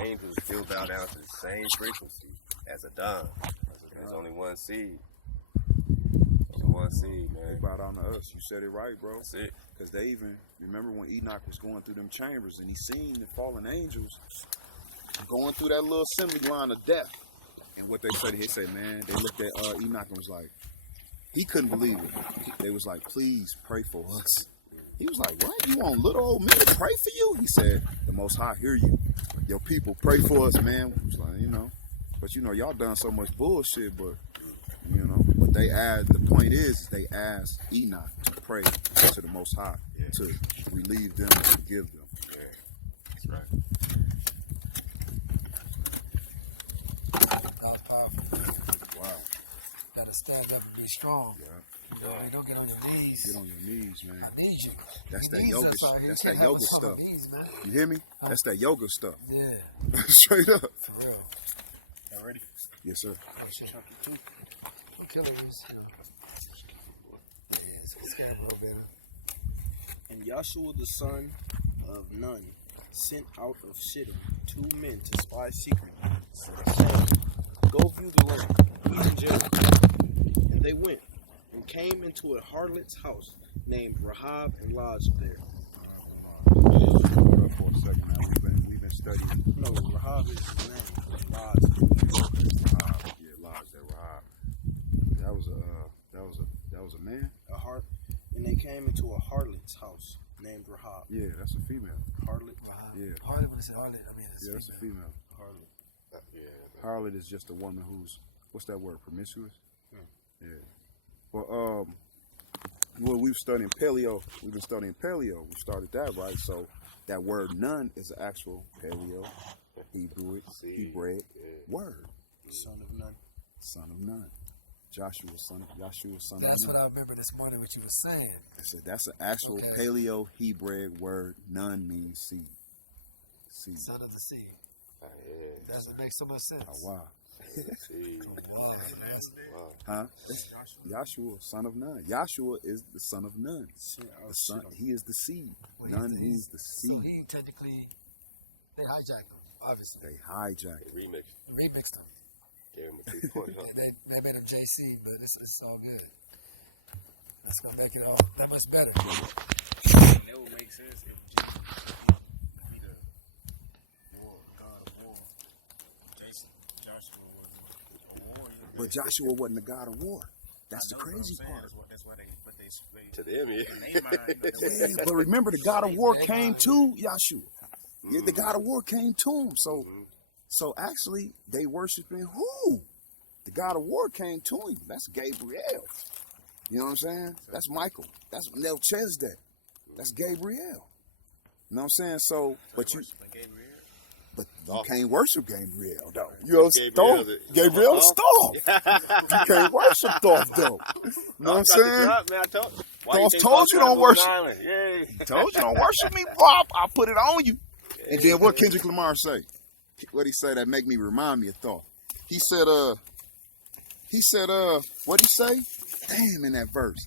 angels still bow down to the same frequency as a dime. There's only one seed. Only one seed, man. They bow down to us. You said it right, bro. That's it. Because they even, remember when Enoch was going through them chambers and he seen the fallen angels going through that little assembly line of death. And what they said, man, they looked at Enoch and was like, he couldn't believe it. They was like, please pray for us. He was like, what? You want little old me to pray for you? He said, the Most High hear you. Your people pray for us, man. He was like, but y'all done so much bullshit, but, but they asked, the point is they asked Enoch to pray to the Most High to relieve them and forgive them. Yeah, that's right. That was powerful. Wow. Gotta stand up and be strong. Yeah. Don't get on your knees. Get on your knees, man. I need you. That's that needs yoga. us out here. That's You that can't yoga have us on stuff. our knees, man. You hear me? That's that yoga stuff. Yeah, Straight up. for real. Y'all ready? Yes, sir. Chapter 2. Killer is, yeah, it's scary a little bit. And Joshua the son of Nun sent out of Shittim 2 men to spy secretly, saying, go view the land, even Jericho. And they went, and came into a harlot's house named Rahab and lodged there. Hold up for a second now. We've been studying. No, Rahab is his name. Lodged. Rahab. Yeah, lodged at Rahab. That was a man? And they came into a harlot's house named Rahab. Yeah, that's a female. Harlot. Yeah. Harlot, when I say harlot, I mean it's That's a female. Harlot. Harlot is just a woman who's, what's that word, promiscuous? Yeah. Well, we've studying paleo. We've been studying paleo. We started that, right? So that word nun is an actual paleo, Hebraic word. Son of Nun. Son of Nun. Joshua, son of Nun. That's what I remember this morning, what you were saying. I said that's an actual paleo Hebraic word. Nun means seed. Seed. Son of the sea. Yeah. That makes so much sense. Oh, wow. Wow, Huh? Joshua, son of Nun. Joshua is the son of Nun. The son, he is the seed. Nun means the seed. So he technically, they hijacked him, obviously. They hijacked. They Remixed him. Gave him a 2.0. They made him JC, but it's all good. That's gonna make it all that much better. That would make sense if Jesus be the God of war. Joshua was a warrior. But Joshua wasn't the God of war. That's the crazy part. That's why they put their space. To them, yeah. Yeah, but remember, the God of war came to Joshua. Yeah, the God of war came to him. So actually, they worshiping who? The God of war came to him. That's Gabriel. You know what I'm saying? That's Michael. That's Melchizedek. That's Gabriel. You know what I'm saying? So but you can't worship Gabriel, though. You know, Gabriel Thoth. You can't worship Thoth, though. You know what I'm saying? Thoth told you don't worship. He told you don't worship me, Bob. I'll put it on you. And then what Kendrick Lamar say? What'd he say that make me remind me of Thoth? He said, what'd he say? Damn, in that verse.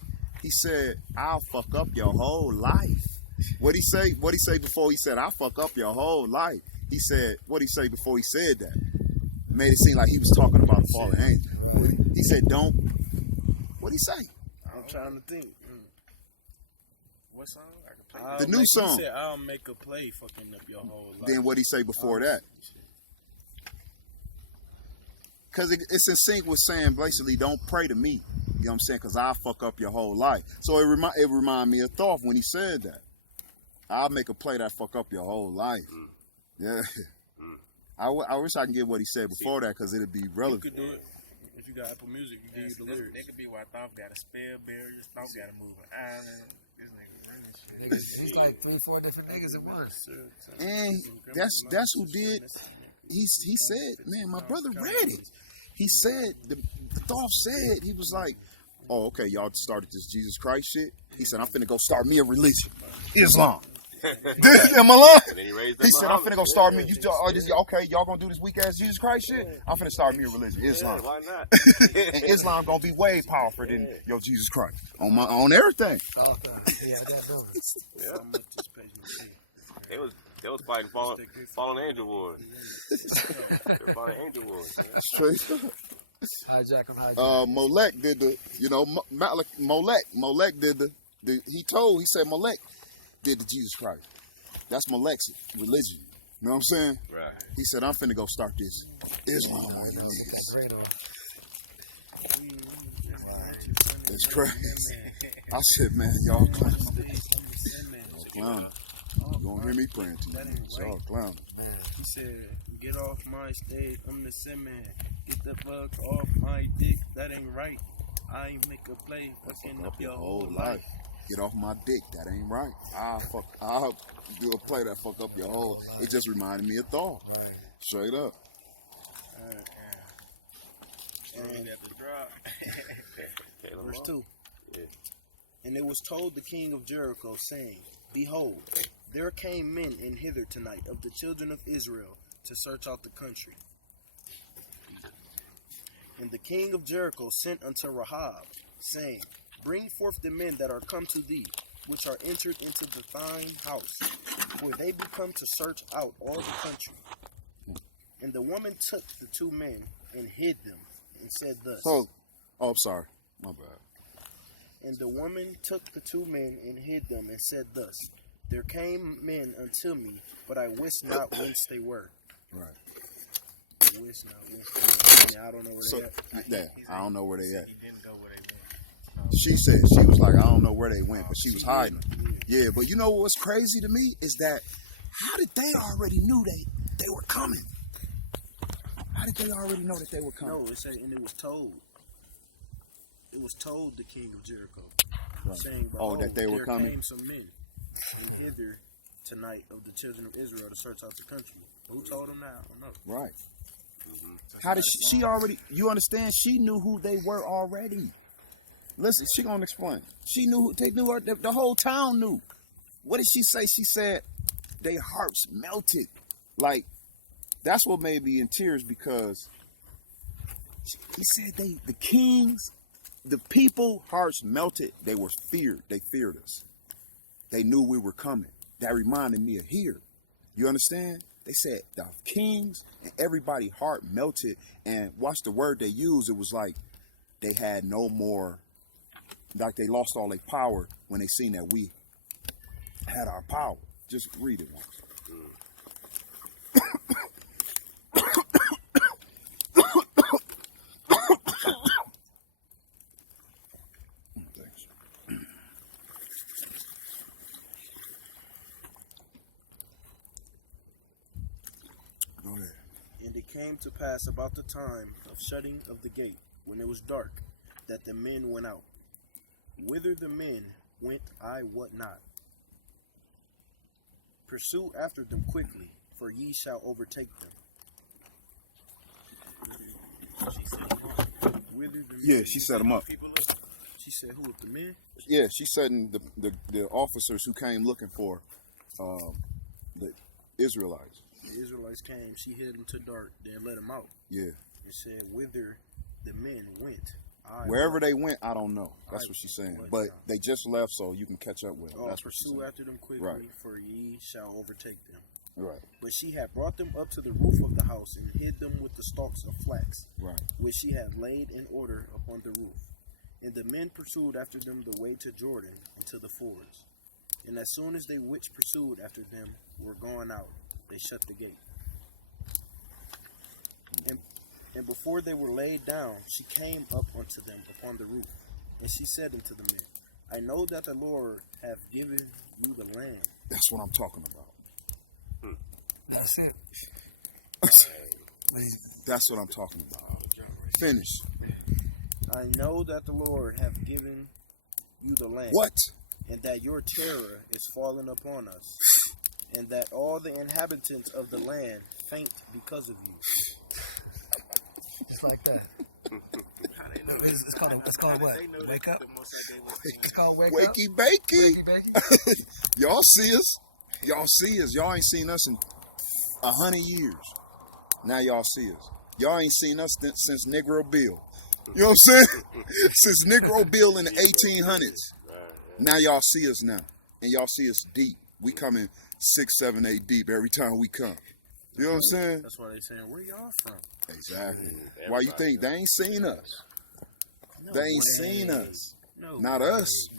He said, I'll fuck up your whole life. What'd he say? What'd he say before he said, I'll fuck up your whole life? He said, what'd he say before he said that? Made it seem like he was talking about a fallen angel. He said, don't. What'd he say? I'm trying to think. What song? I can play. The new song. He said, I'll make a play fucking up your whole life. Then what'd he say before that? Because it's in sync with saying, basically, don't pray to me. You know what I'm saying? Because I'll fuck up your whole life. So it remind me of Thoth when he said that. I'll make a play that fuck up your whole life. Yeah. I wish I can get what he said before that because it'd be relevant. You could do it. If you got Apple Music, you can give you the lyrics. That could be why Thoth got a spell barriers. Thoth got to move an island. This nigga running shit. He's like 3-4 different niggas at once. And that's who did. He said, man, my brother read it. He said, the Thoth said, he was like, oh, okay, y'all started this Jesus Christ shit. He said, I'm finna go start me a religion. Islam. Am I lying? He said, I'm finna go start me. Okay, y'all gonna do this weak ass Jesus Christ shit? I'm finna start me a religion. Islam. Why not? And Islam gonna be way powerful than your Jesus Christ. On everything. They was fighting fallen angel wars. They're fighting angel wars. Man. Straight up. Hijack him. Molech did the, Molech did the he said Molech did the Jesus Christ. That's Molech's religion. You know what I'm saying? Right. He said, I'm finna go start this Islam on you niggas. It's crazy. I said, man, y'all clowning. Y'all clowning. You gonna hear me praying to you. Y'all clowning. He said, get off my stage, I'm the sin man. Get the fuck off my dick, that ain't right. I ain't make a play, fucking up your whole life. Get off my dick, that ain't right. I'll do a play that fuck up your whole. It just reminded me of Thor. Straight up. And verse 2. And it was told the king of Jericho, saying, Behold, there came men in hither tonight of the children of Israel to search out the country. And the king of Jericho sent unto Rahab, saying, Bring forth the men that are come to thee, which are entered into thine house, for they be come to search out all the country. And the woman took the two men and hid them, and said thus. I'm sorry. My bad. And the woman took the two men and hid them, and said thus. There came men unto me, but I wist not whence they were. Right. I wist not whence they were. I don't know where they at. I don't know where they at. He didn't go where they went. She said, she was like, I don't know where they went, but she was hiding. Yeah, but you know what's crazy to me is that how did they already knew they were coming? How did they already know that they were coming? No, it said, and it was told. It was told the king of Jericho, Right. saying, that they were coming? There came some men and hither tonight of the children of Israel to search out the country. Who told them that? I don't know. Right. How did she already, you understand? She knew who they were already. Listen, she gonna explain. She knew, they knew her, the whole town knew. What did she say? She said, their hearts melted. Like, that's what made me in tears, because he said the kings, the people, hearts melted. They were feared. They feared us. They knew we were coming. That reminded me of here. You understand? They said the kings and everybody heart melted. And watch the word they used. It was like they had no more, like they lost all their power when they seen that we had our power. Just read it once. And it came to pass about the time of shutting of the gate, when it was dark, that the men went out. Whither the men went, I wot not. Pursue after them quickly, for ye shall overtake them. Whither the men Yeah, she set them up. She said, who, the men? Yeah, she setting the officers who came looking for the Israelites. The Israelites came, she hid them to dark, then let them out. Yeah. It said, whither the men went. Wherever they went, I don't know. That's what she's saying. But they just left, so you can catch up with them. That's what she's saying. Pursue after them quickly, Right. for ye shall overtake them. Right. But she had brought them up to the roof of the house, and hid them with the stalks of flax, Right. which she had laid in order upon the roof. And the men pursued after them the way to Jordan, and to the fords. And as soon as they which pursued after them were gone out, they shut the gate. And before they were laid down, she came up unto them upon the roof. And she said unto the men, I know that the Lord hath given you the land. That's what I'm talking about. That's it. That's what I'm talking about. Finish. I know that the Lord hath given you the land. What? And that your terror is fallen upon us. And that all the inhabitants of the land faint because of you. Just like that. How they know? It's called what? They know that Wake up? the Most High gave us the It's called wake up. Wakey bakey. Wakey bakey. Y'all see us. Y'all see us. Y'all ain't seen us in 100 years. Now y'all see us. Y'all ain't seen us since Negro Bill. You know what I'm saying? Since Negro Bill in the 1800s. Now y'all see us now. And y'all see us deep. We coming 6, 7, 8 deep every time we come. You know what I'm saying? That's why they saying, where y'all from? Exactly. Why you think they ain't seen us? No They ain't way. seen us. No Not way. us.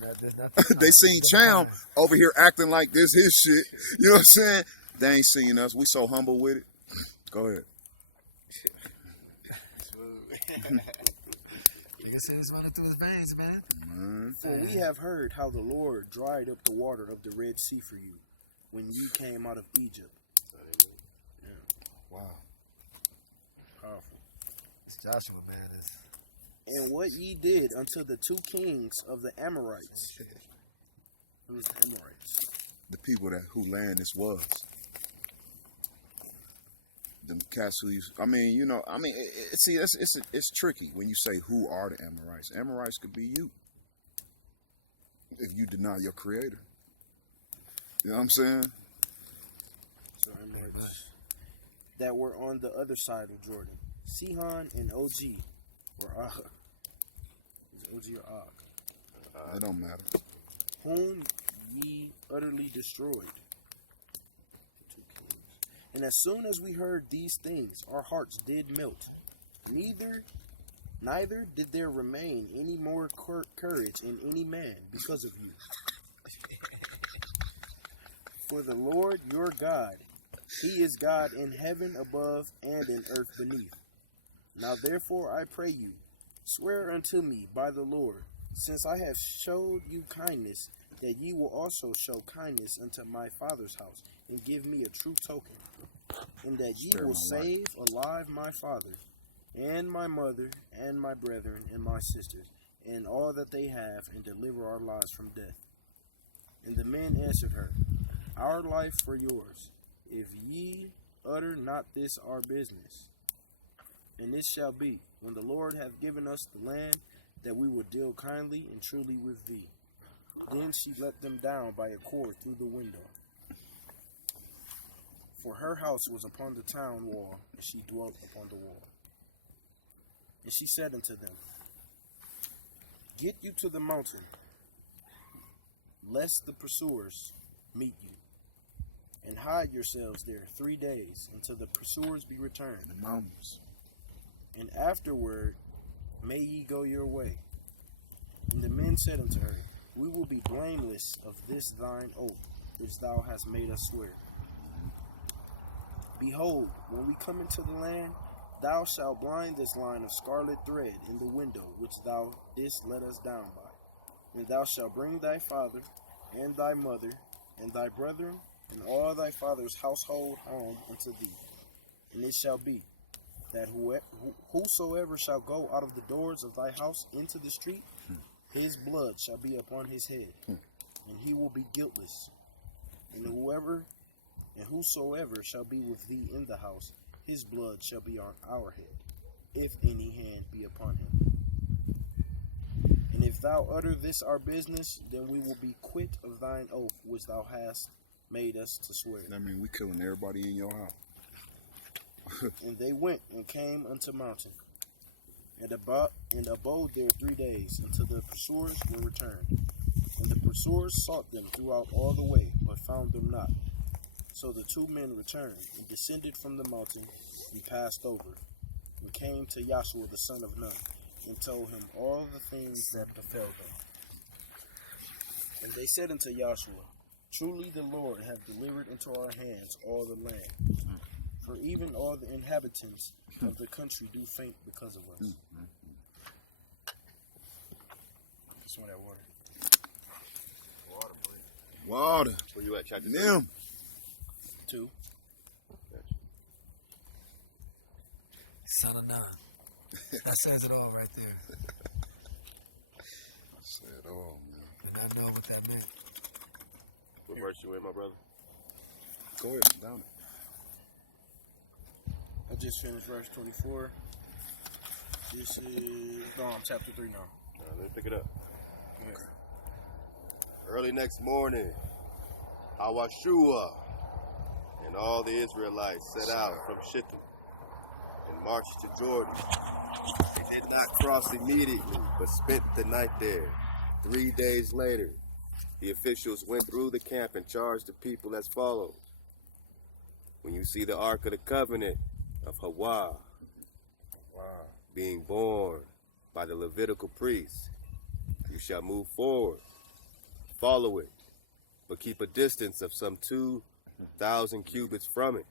They seen Cham over here acting like this his shit. You know what I'm saying? They ain't seen us. We so humble with it. Go ahead. Nigga said it's running through his veins, man. For we have heard how the Lord dried up the water of the Red Sea for you when you came out of Egypt. Wow. Powerful. It's Joshua, man. And what ye did unto the 2 kings of the Amorites. Who's the Amorites? The people who land this was. Them cats who used, see, it's tricky when you say who are the Amorites. Amorites could be you if you deny your creator. You know what I'm saying? So Amorites that were on the other side of Jordan. Sihon and Og or Og. Is it Og or Og? It don't matter. Whom ye utterly destroyed. And as soon as we heard these things, our hearts did melt. Neither did there remain any more courage in any man because of you. For the Lord your God, he is God in heaven above and in earth beneath. Now therefore I pray you, swear unto me by the Lord, since I have showed you kindness, that ye will also show kindness unto my father's house, and give me a true token, and that ye will save alive my father, and my mother, and my brethren, and my sisters, and all that they have, and deliver our lives from death. And the men answered her, Our life for yours, if ye utter not this our business. And it shall be, when the Lord hath given us the land, that we will deal kindly and truly with thee. Then she let them down by a cord through the window. For her house was upon the town wall, and she dwelt upon the wall. And she said unto them, Get you to the mountain, lest the pursuers meet you, and hide yourselves there 3 days, until the pursuers be returned. The mountains. And afterward may ye go your way. And the men said unto her, We will be blameless of this thine oath, which thou hast made us swear. Behold, when we come into the land, thou shalt blind this line of scarlet thread in the window which thou didst let us down by. And thou shalt bring thy father, and thy mother, and thy brethren, and all thy father's household home unto thee. And it shall be, that whosoever shall go out of the doors of thy house into the street, his blood shall be upon his head, and he will be guiltless. And whosoever shall be with thee in the house, his blood shall be on our head, if any hand be upon him. And if thou utter this our business, then we will be quit of thine oath which thou hast made us to swear. That means we killing everybody in your house. And they went and came unto mountain, and abode there 3 days, until the pursuers were returned. And the pursuers sought them throughout all the way, but found them not. So the 2 men returned, and descended from the mountain, and passed over, and came to Joshua the son of Nun, and told him all the things that befell them. And they said unto Joshua, Truly the Lord hath delivered into our hands all the land. For even all the inhabitants of the country do faint because of us. Just want that water. Water, please. Water. Where you at, chapter Them. 2. Son of Nun. That says it all right there. Say it all, man. And I know what that meant. What verse you in, my brother? Go ahead, down it. I just finished verse 24. This is chapter 3 now. Let me pick it up. Okay. Early next morning, Hawashua and all the Israelites set out from Shittim and marched to Jordan. They did not cross immediately, but spent the night there. 3 days later, The officials went through the camp and charged the people as follows. When you see the Ark of the Covenant of Hawa being borne by the Levitical priests, you shall move forward, follow it, but keep a distance of some 2,000 cubits from it,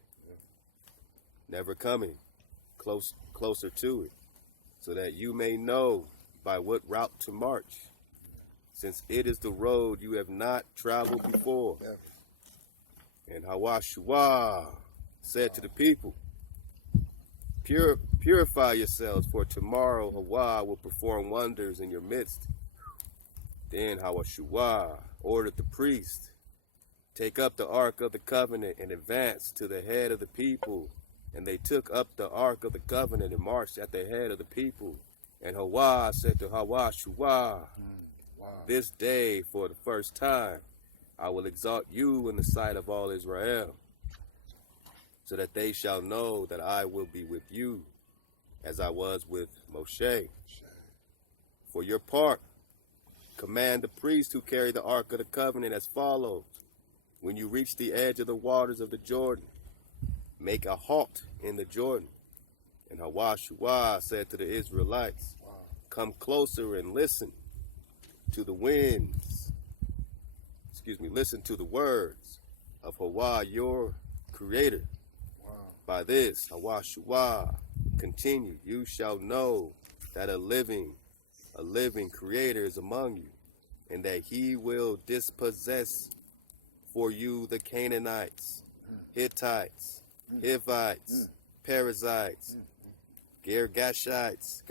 never coming closer to it, so that you may know by what route to march, since it is the road you have not traveled before. And Hawashua said to the people, Purify yourselves, for tomorrow Hawa will perform wonders in your midst. Then Hawashua ordered the priest, take up the Ark of the Covenant and advance to the head of the people. And they took up the Ark of the Covenant and marched at the head of the people. And Hawa said to Hawashua, this day, for the first time, I will exalt you in the sight of all Israel, so that they shall know that I will be with you, as I was with Moshe. For your part, command the priests who carry the Ark of the Covenant as follows. When you reach the edge of the waters of the Jordan, make a halt in the Jordan. And Hawashua said to the Israelites, come closer and listen to the winds. Listen to the words of Hawa, your creator. By this, Hawashua continued, you shall know that a living creator is among you, and that he will dispossess for you the Canaanites, Hittites, Hivites, Perizzites, Girgashites,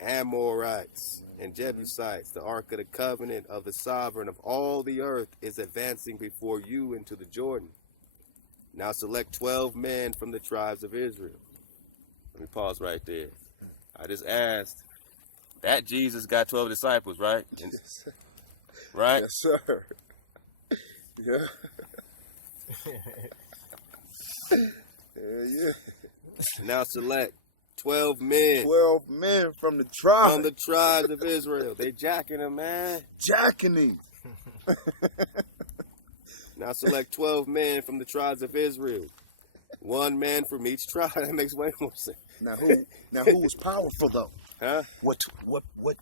Amorites, and Jebusites. The Ark of the Covenant of the Sovereign of all the earth is advancing before you into the Jordan. Now select 12 men from the tribes of Israel. Let me pause right there. I just asked, that Jesus got 12 disciples, right? Yes. Right? Yes, sir. Yeah. Yeah. Now select 12 men 12 men from the tribe. from the tribes of Israel. They jacking them, man. Jacking him. Now select 12 men from the tribes of Israel. 1 man from each tribe. That makes way more sense. Now who was powerful though? Huh? What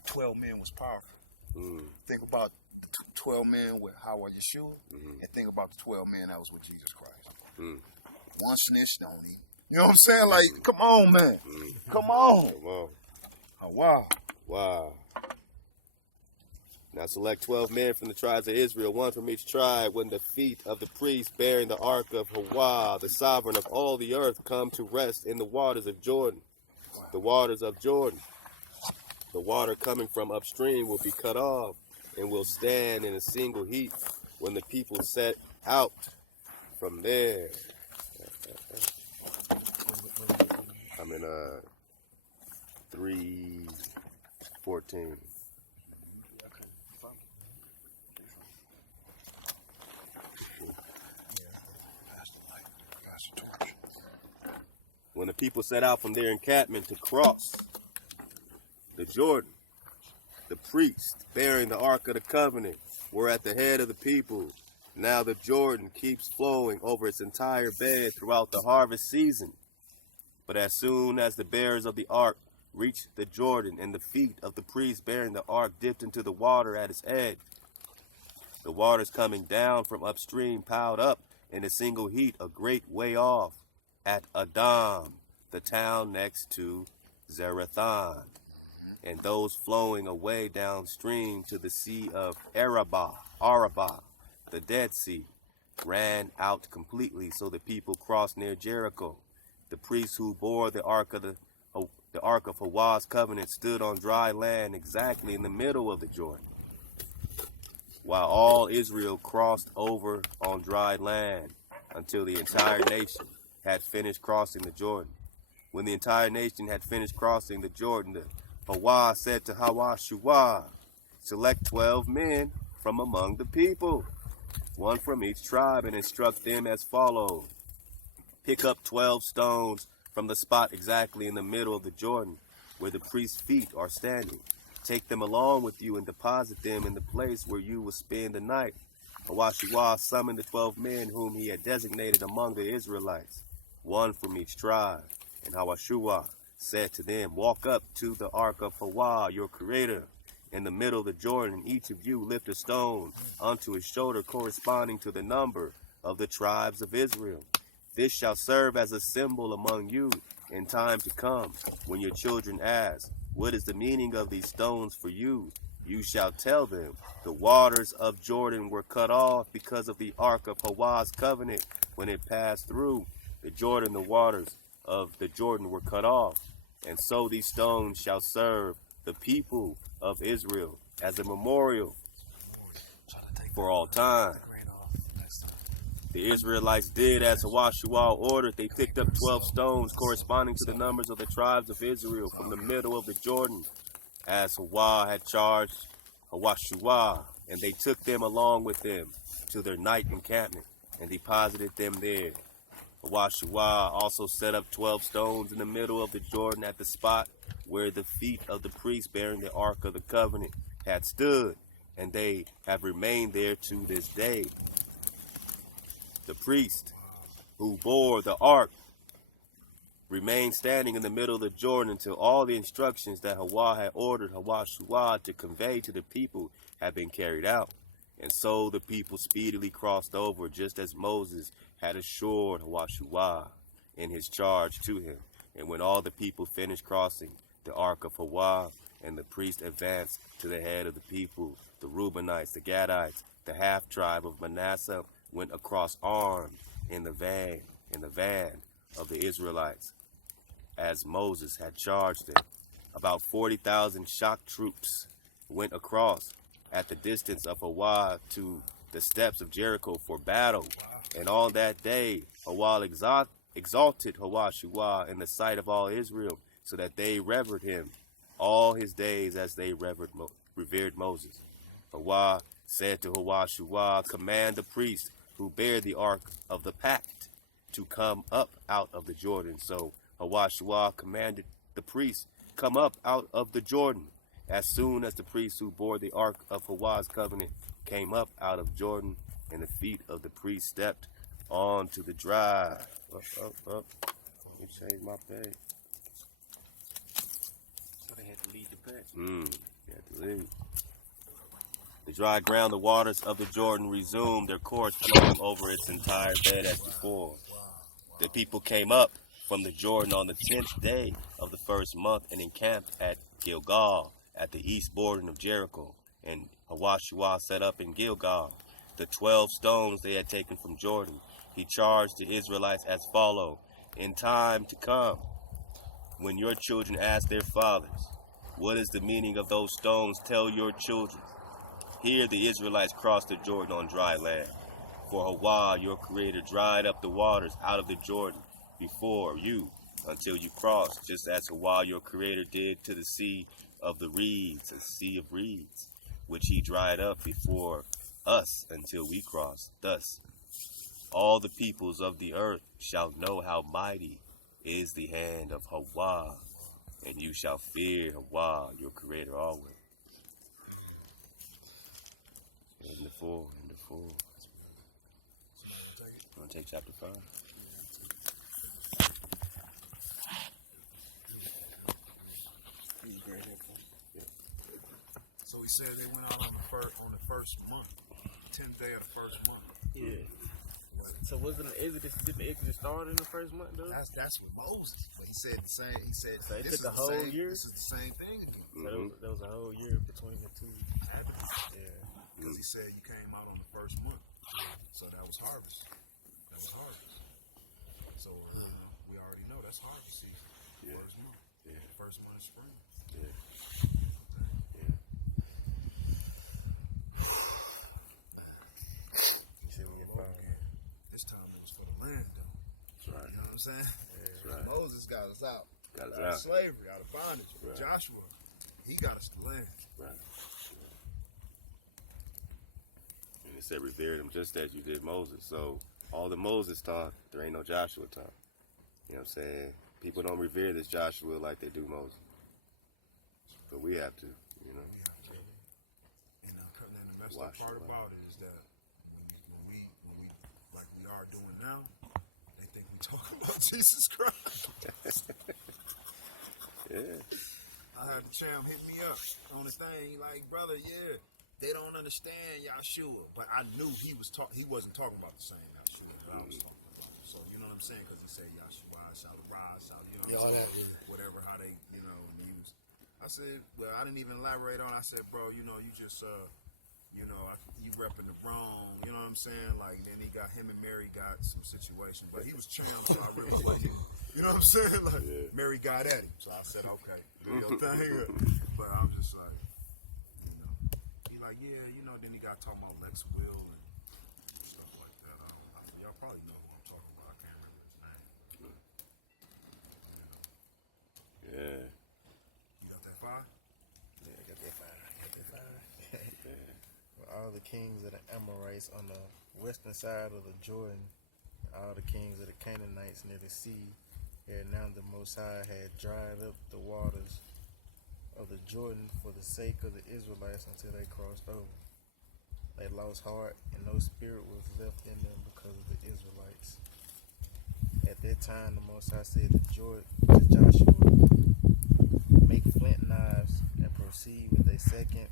12 men was powerful? Think about the 12 men with Hawashua, and think about the 12 men that was with Jesus Christ. One snitch don't eat. You know what I'm saying? Like, come on, man. Come on. Come on. Oh, wow. Wow. Now select 12 men from the tribes of Israel, 1 from each tribe, when the feet of the priest bearing the Ark of Hawa, the sovereign of all the earth, come to rest in the waters of Jordan. The waters of Jordan. The water coming from upstream will be cut off and will stand in a single heap when the people set out from there. I'm in 3:14. When the people set out from their encampment to cross the Jordan, the priests bearing the Ark of the Covenant were at the head of the people. Now the Jordan keeps flowing over its entire bed throughout the harvest season. But as soon as the bearers of the Ark reached the Jordan and the feet of the priests bearing the Ark dipped into the water at its edge, the waters coming down from upstream piled up in a single heat a great way off at Adam, the town next to Zarethan, and those flowing away downstream to the sea of Arabah, the Dead Sea, ran out completely, so the people crossed near Jericho. The priests who bore the Ark of Hawa's covenant stood on dry land exactly in the middle of the Jordan, while all Israel crossed over on dry land until the entire nation had finished crossing the Jordan. When the entire nation had finished crossing the Jordan, the Hawa said to Hawashua, select 12 men from among the people, 1 from each tribe, and instruct them as follows. Pick up 12 stones from the spot exactly in the middle of the Jordan, where the priest's feet are standing. Take them along with you and deposit them in the place where you will spend the night. Hawashua summoned the 12 men whom he had designated among the Israelites, one from each tribe. And Hawashua said to them, walk up to the ark of Hawa, your creator, in the middle of the Jordan, and each of you lift a stone unto his shoulder corresponding to the number of the tribes of Israel. This shall serve as a symbol among you in time to come. When your children ask, what is the meaning of these stones for you? You shall tell them, the waters of Jordan were cut off because of the ark of Hawa's covenant. When it passed through the Jordan, the waters of the Jordan were cut off. And so these stones shall serve the people of Israel as a memorial for all time. The Israelites did as Hawashua ordered. They picked up 12 stones corresponding to the numbers of the tribes of Israel from the middle of the Jordan, as Hawa had charged Hawashua, and they took them along with them to their night encampment and deposited them there. Hawashua also set up 12 stones in the middle of the Jordan at the spot where the feet of the priests bearing the Ark of the Covenant had stood, and they have remained there to this day. The priest who bore the ark remained standing in the middle of the Jordan until all the instructions that Hawa had ordered Hawashua to convey to the people had been carried out. And so the people speedily crossed over, just as Moses had assured Hawashua in his charge to him. And when all the people finished crossing the ark of Hawa, and the priest advanced to the head of the people, the Reubenites, the Gadites, the half-tribe of Menasseh, went across armed in the van of the Israelites, as Moses had charged them. About 40,000 shock troops went across at the distance of Hawa to the steps of Jericho for battle. And on that day, Hawa exalted Hawashua in the sight of all Israel, so that they revered him all his days as they revered Moses. Hawa said to Hawashua, command the priest who bear the ark of the pact to come up out of the Jordan. So Hawashua commanded the priests, come up out of the Jordan. As soon as the priests who bore the ark of Hawa's covenant came up out of Jordan, and the feet of the priest stepped onto the dry. Let me change my page. So they had to lead the pack. They had to lead. The dry ground, the waters of the Jordan resumed their course, flowing over its entire bed as before. The people came up from the Jordan on the 10th day of the first month and encamped at Gilgal, at the east border of Jericho. And Hawashua set up in Gilgal the 12 stones they had taken from Jordan. He charged the Israelites as follows: in time to come, when your children ask their fathers, what is the meaning of those stones, tell your children. Here the Israelites crossed the Jordan on dry land. For Hawa, your creator, dried up the waters out of the Jordan before you until you crossed, just as Hawa, your creator, did to the sea of the reeds, a sea of reeds, which he dried up before us until we crossed. Thus, all the peoples of the earth shall know how mighty is the hand of Hawa, and you shall fear Hawa, your creator, always. In the 4. Want to take chapter 5? So he said they went out on the first month, 10th day of the first month. Yeah. So wasn't didn't the Exodus start in the first month though? That's what Moses. But he said the same. He said So it this took is a whole the same, year? This is the same thing again. So there was a whole year between the two happenings. Yeah. Because he said you came out on the first month, so that was harvest. So we already know that's harvest season. Yeah. First month. Yeah. First month of spring. Yeah. This time it was for the land, though. That's right. You know what I'm saying? That's right. Moses got us out. Got us out of out. slavery, out of bondage. Right. Joshua, he got us the land. Right. And it said revere them just as you did Moses. So all that Moses taught, there ain't no Joshua taught. You know what I'm saying? People don't revere this Joshua like they do Moses. But we have to. You know. And the messed up Wash part them about it is that when we like we are doing now, they think we talking about Jesus Christ. Yeah. I had the Cham hit me up on the thing. He like, brother, yeah, they don't understand Yahshua, but I knew he wasn't talking about the same Yahshua that I was talking about. So you know what I'm saying? Because he said Yahshua, Shalabah, you know, Yeah, all that, whatever, how they, you know, and he was. I said, well, I didn't even elaborate on it. I said, bro, you know, you just, you know, you repping the wrong, you know what I'm saying? Like, then him and Mary got some situation, but he was Cham, so I really like him. You know what I'm saying? Like, Mary got at him, so I said, okay, do your thing. But I'm just like, you know, he like, yeah, you know, then he got talking about Lex Will and stuff like that. Y'all probably know who I'm talking about. I can't remember his name. Yeah. You got that fire? Yeah, got that fire. Well, all the kings of the Amorites on the western side of the Jordan, all the kings of the Canaanites near the sea, and now the Most High had dried up the waters of the Jordan for the sake of the Israelites until they crossed over. They lost heart, and no spirit was left in them because of the Israelites. At that time, the Most High said to Joshua, make flint knives and proceed with a second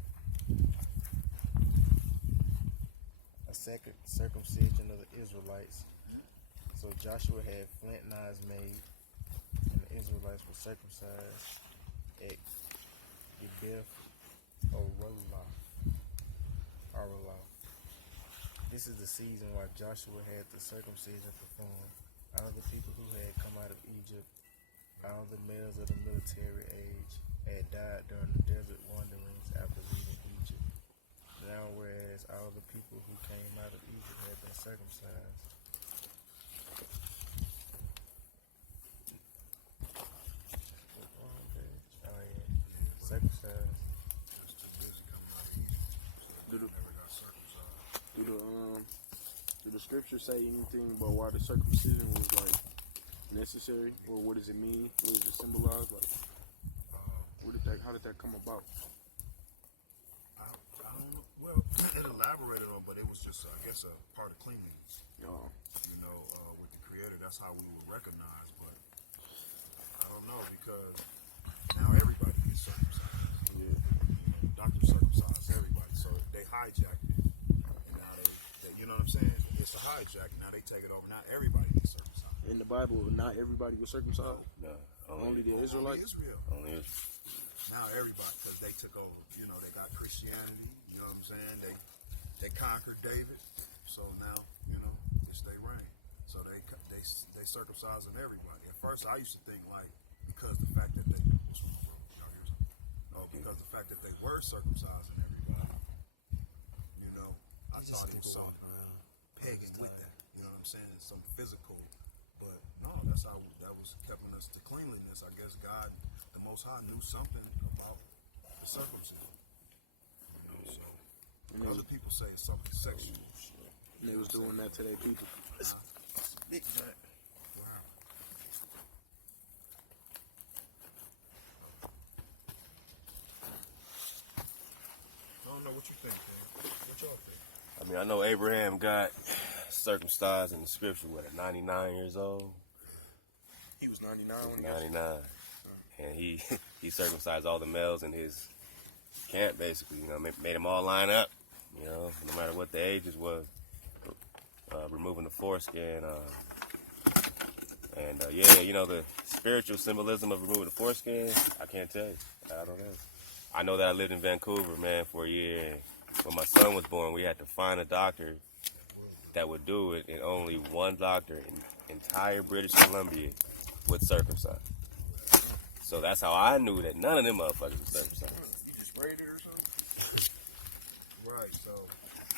circumcision of the Israelites. So Joshua had flint knives made, and the Israelites were circumcised at Gibeah Orlah. This is the season where Joshua had the circumcision performed. All the people who had come out of Egypt, all the males of the military age, had died during the desert wanderings after leaving Egypt. Now, whereas all the people who came out of Egypt had been circumcised. Circumcised. Do the scriptures say anything about why the circumcision was like necessary, or what does it mean? What does it symbolize? Like, how did that come about? I don't know. Well, it elaborated on, but it was just, I guess, a part of cleanliness. You know, with the Creator, that's how we were recognized. But I don't know, because now everybody gets circumcised. Yeah. Doctors circumcise everybody, so they hijacked it, and now they you know what I'm saying? It's a hijack. Now they take it over. Not everybody gets circumcised. In the Bible, not everybody was circumcised. No. Only the Israelites. Only Israel. Only Israel. Now everybody, because they took over. You know, they got Christianity. You know what I'm saying? They conquered David. So now, you know, it's their reign. So they circumcising everybody. At first, I used to think like because the fact that they were circumcising everybody. You know, I thought it was some pagan with that. You know what I'm saying? Some physical. But no, that's how that was keeping us to cleanliness. I guess God, the Most High, knew something about the circumcision. You know, so other people say something sexual. And they was doing that to their people. Big fat. I don't know what you think, man. What y'all think? I mean, I know Abraham got circumcised in the scripture, at 99 years old? He was 99 when he got 99. And he circumcised all the males in his camp, basically. You know, made them all line up, you know, no matter what the ages was. Removing the foreskin. Yeah, you know, the spiritual symbolism of removing the foreskin, I can't tell you. I don't know. I know that I lived in Vancouver, man, for a year. And when my son was born, we had to find a doctor that would do it, and only one doctor in entire British Columbia would circumcise. So that's how I knew that none of them motherfuckers were circumcised. You just sprayed it or something? Right, so.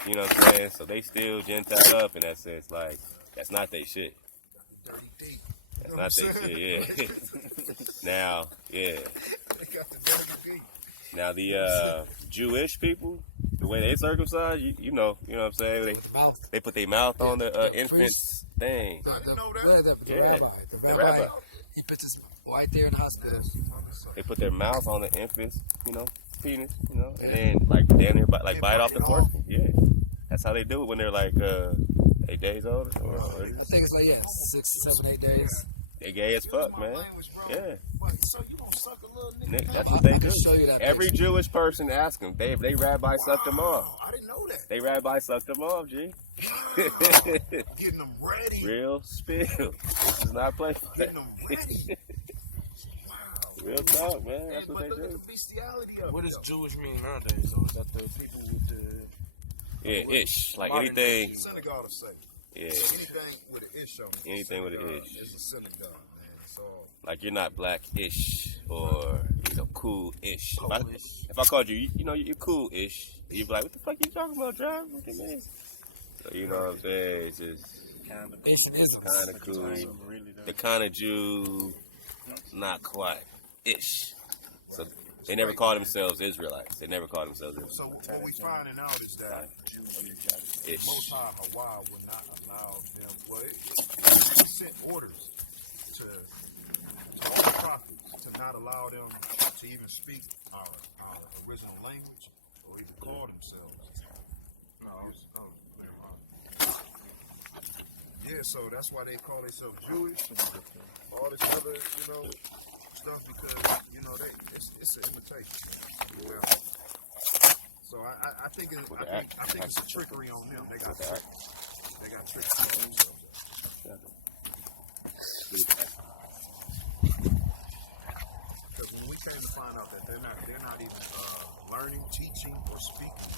You know what I'm saying? So they still Gentile up in that sense. Like, that's not their shit. Dirty deep. That's not their shit, yeah. Now, yeah. They got the dirty deep. Now the Jewish people, the way they circumcise, you know what I'm saying? They put their mouth on the infant's thing. The Yeah. rabbi. The rabbi. He puts his right there in the hospital. They put their mouth on the infant's, penis, you know, and then like damn near like bite off the foreskin. Yeah, that's how they do it when they're like 8 days old. I think it's like 6, 7, 8 days. They gay as fuck, man. Yeah. So you gonna suck a little nigga? That's what they do. Show you that Every picture. Jewish person ask them. They rabbi sucked them off. I didn't know that. They rabbi sucked them off, G. Getting them ready. Real spill. This is not playful. Getting them ready. Real talk, man. That's what they Look at do. the bestiality of What it, does though. Jewish mean nowadays, though? Is that the people with the... Yeah, ish. Like Modern anything. Synagogue will say. Yeah. Anything with an ish on it. Anything with an Synagogue ish. is a synagogue, man. So Like you're not black-ish or, cool-ish. If I called you, you're cool-ish. You'd be like, what the fuck you talking about, John? What you mean? So, you know what I'm saying? It's just kind of cool. The kind of Jew, not quite ish. So they never call themselves Israelites. They never call themselves Israelites. So what we finding out is that Ish. Most High Hawaii would not allow them. Well, it sent orders to all the prophets to not allow them to even speak our original language or even call themselves. Yeah, so that's why they call themselves Jewish. All this other, stuff because it's an imitation. Yeah. So I think it's a trickery on them. They got tricked. They got tricked on themselves. Because when we came to find out that they're not even learning, teaching, or speaking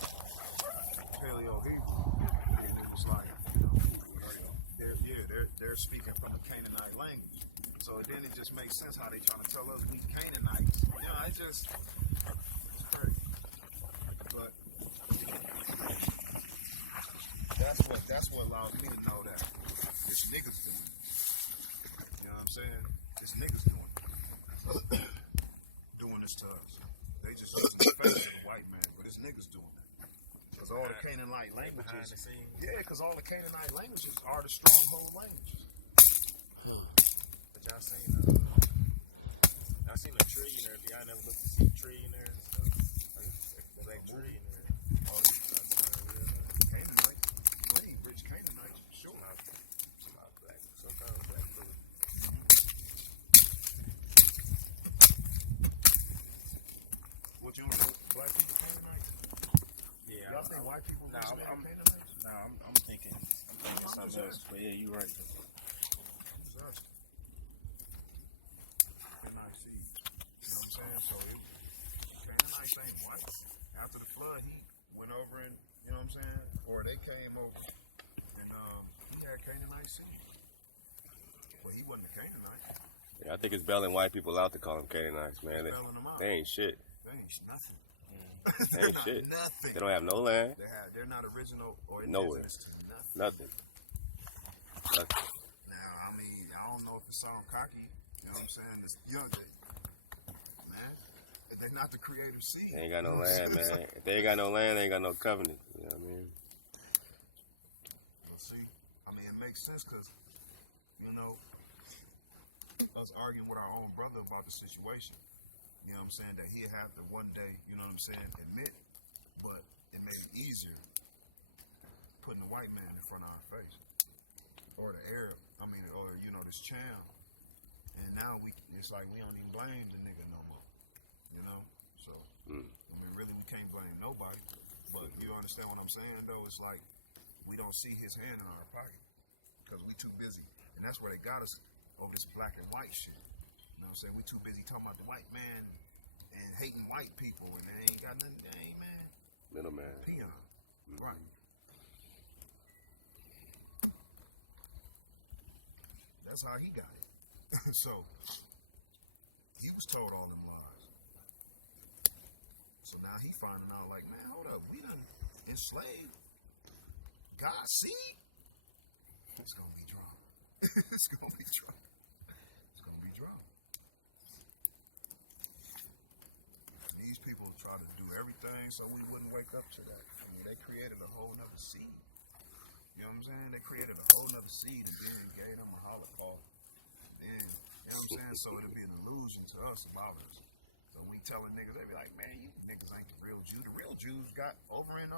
Paleo Hebrew, it was like they're speaking from the Canaanite language. So then it just makes sense how they trying to tell us we Canaanites. It's crazy. But that's what allows me to know that it's niggas doing it. You know what I'm saying? It's niggas doing it. Doing this to us. They just using the face of the white man, but it's niggas doing it. Because all the Canaanite languages, because all the Canaanite languages are the stronghold languages. But y'all seen I seen a tree in there. Y'all never looked to see a tree in there and stuff? Like a tree in there. all the Canaanites, rich Canaanites, sure. Not black. Some kind of black food. What you know, black people Canaanites? Yeah. Y'all think white people Canaanites? I'm thinking something else. But yeah, you're right. After the flood, he went over and, or they came over and he had Canaanite seed. Well, he wasn't a Canaanite. Yeah, I think it's bailing white people out to call them Canaanites, man. Bailing them out. They ain't shit. They ain't nothing. They ain't shit. Nothing. They don't have no land. They're not original or Nowhere. indigenous to Nothing. nothing. Now, I don't know if it sounds cocky. You know what I'm saying? It's young. Man, if they're not the creator seed. They ain't got no land, man. If they ain't got no land, they ain't got no covenant. You know what I mean? Well, see, it makes sense because, us arguing with our own brother about the situation, you know what I'm saying, that he'll have to one day, admit, but it made it easier putting the white man in front of our face. Or the Arab, this Cham. And now it's like we don't even blame the nigga no more. So, really we can't blame nobody. But you understand what I'm saying, though? It's like we don't see his hand in our pocket because we too busy. And that's where they got us over this black and white shit. You know what I'm saying? We too busy talking about the white man and hating white people and they ain't got nothing, man. Middleman. Peon. Right. That's how he got it. So, he was told all them lies. So now he finding out like, man, hold up, we done enslaved God's seed? It's gonna be drama. It's gonna be drama. It's gonna be drama. These people try to do everything so we wouldn't wake up to that. They created a whole nother seed. You know what I'm saying? They created a whole nother seed and then gave them a holocaust. Then, you know what I'm saying? So it'll be an illusion to us about us. So we telling niggas, they be like, man, you niggas ain't the real Jew. The real Jews got over in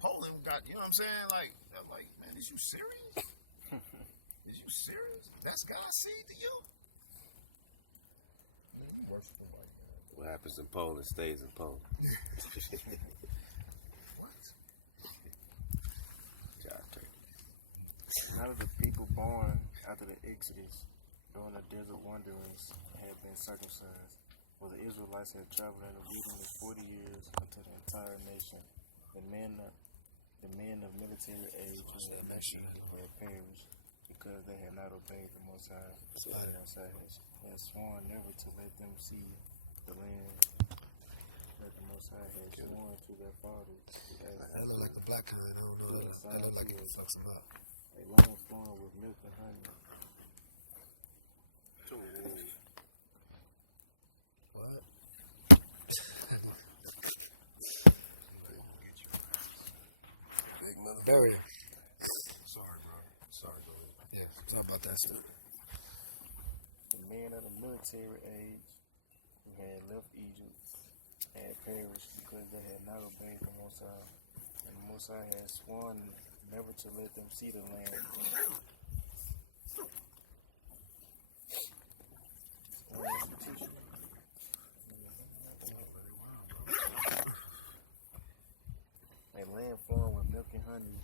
Poland, got, you know what I'm saying? Like, I'm like, man, is you serious? Is you serious? That's God's seed to you? Man, you worshiping like that. What happens in Poland stays in Poland. What? God, turkey. None of the people born after the Exodus during the desert wanderings had been circumcised, for the Israelites had traveled in the wilderness 40 years until the entire nation. The men of military age who had left Egypt had perished because they had not obeyed the Most High. The Most High had sworn never to let them see the land that the Most High had sworn to their fathers. That look like the black kind. I don't know. That look like it talks about. A land flowing with milk and honey. What? Big mother barrier. Sorry, bro. Sorry, bro. Yeah, talk about that stuff. The men of the military age who had left Egypt had perished because they had not obeyed the Most High. And the Most High had sworn never to let them see the land. A land flowing with milk and honey.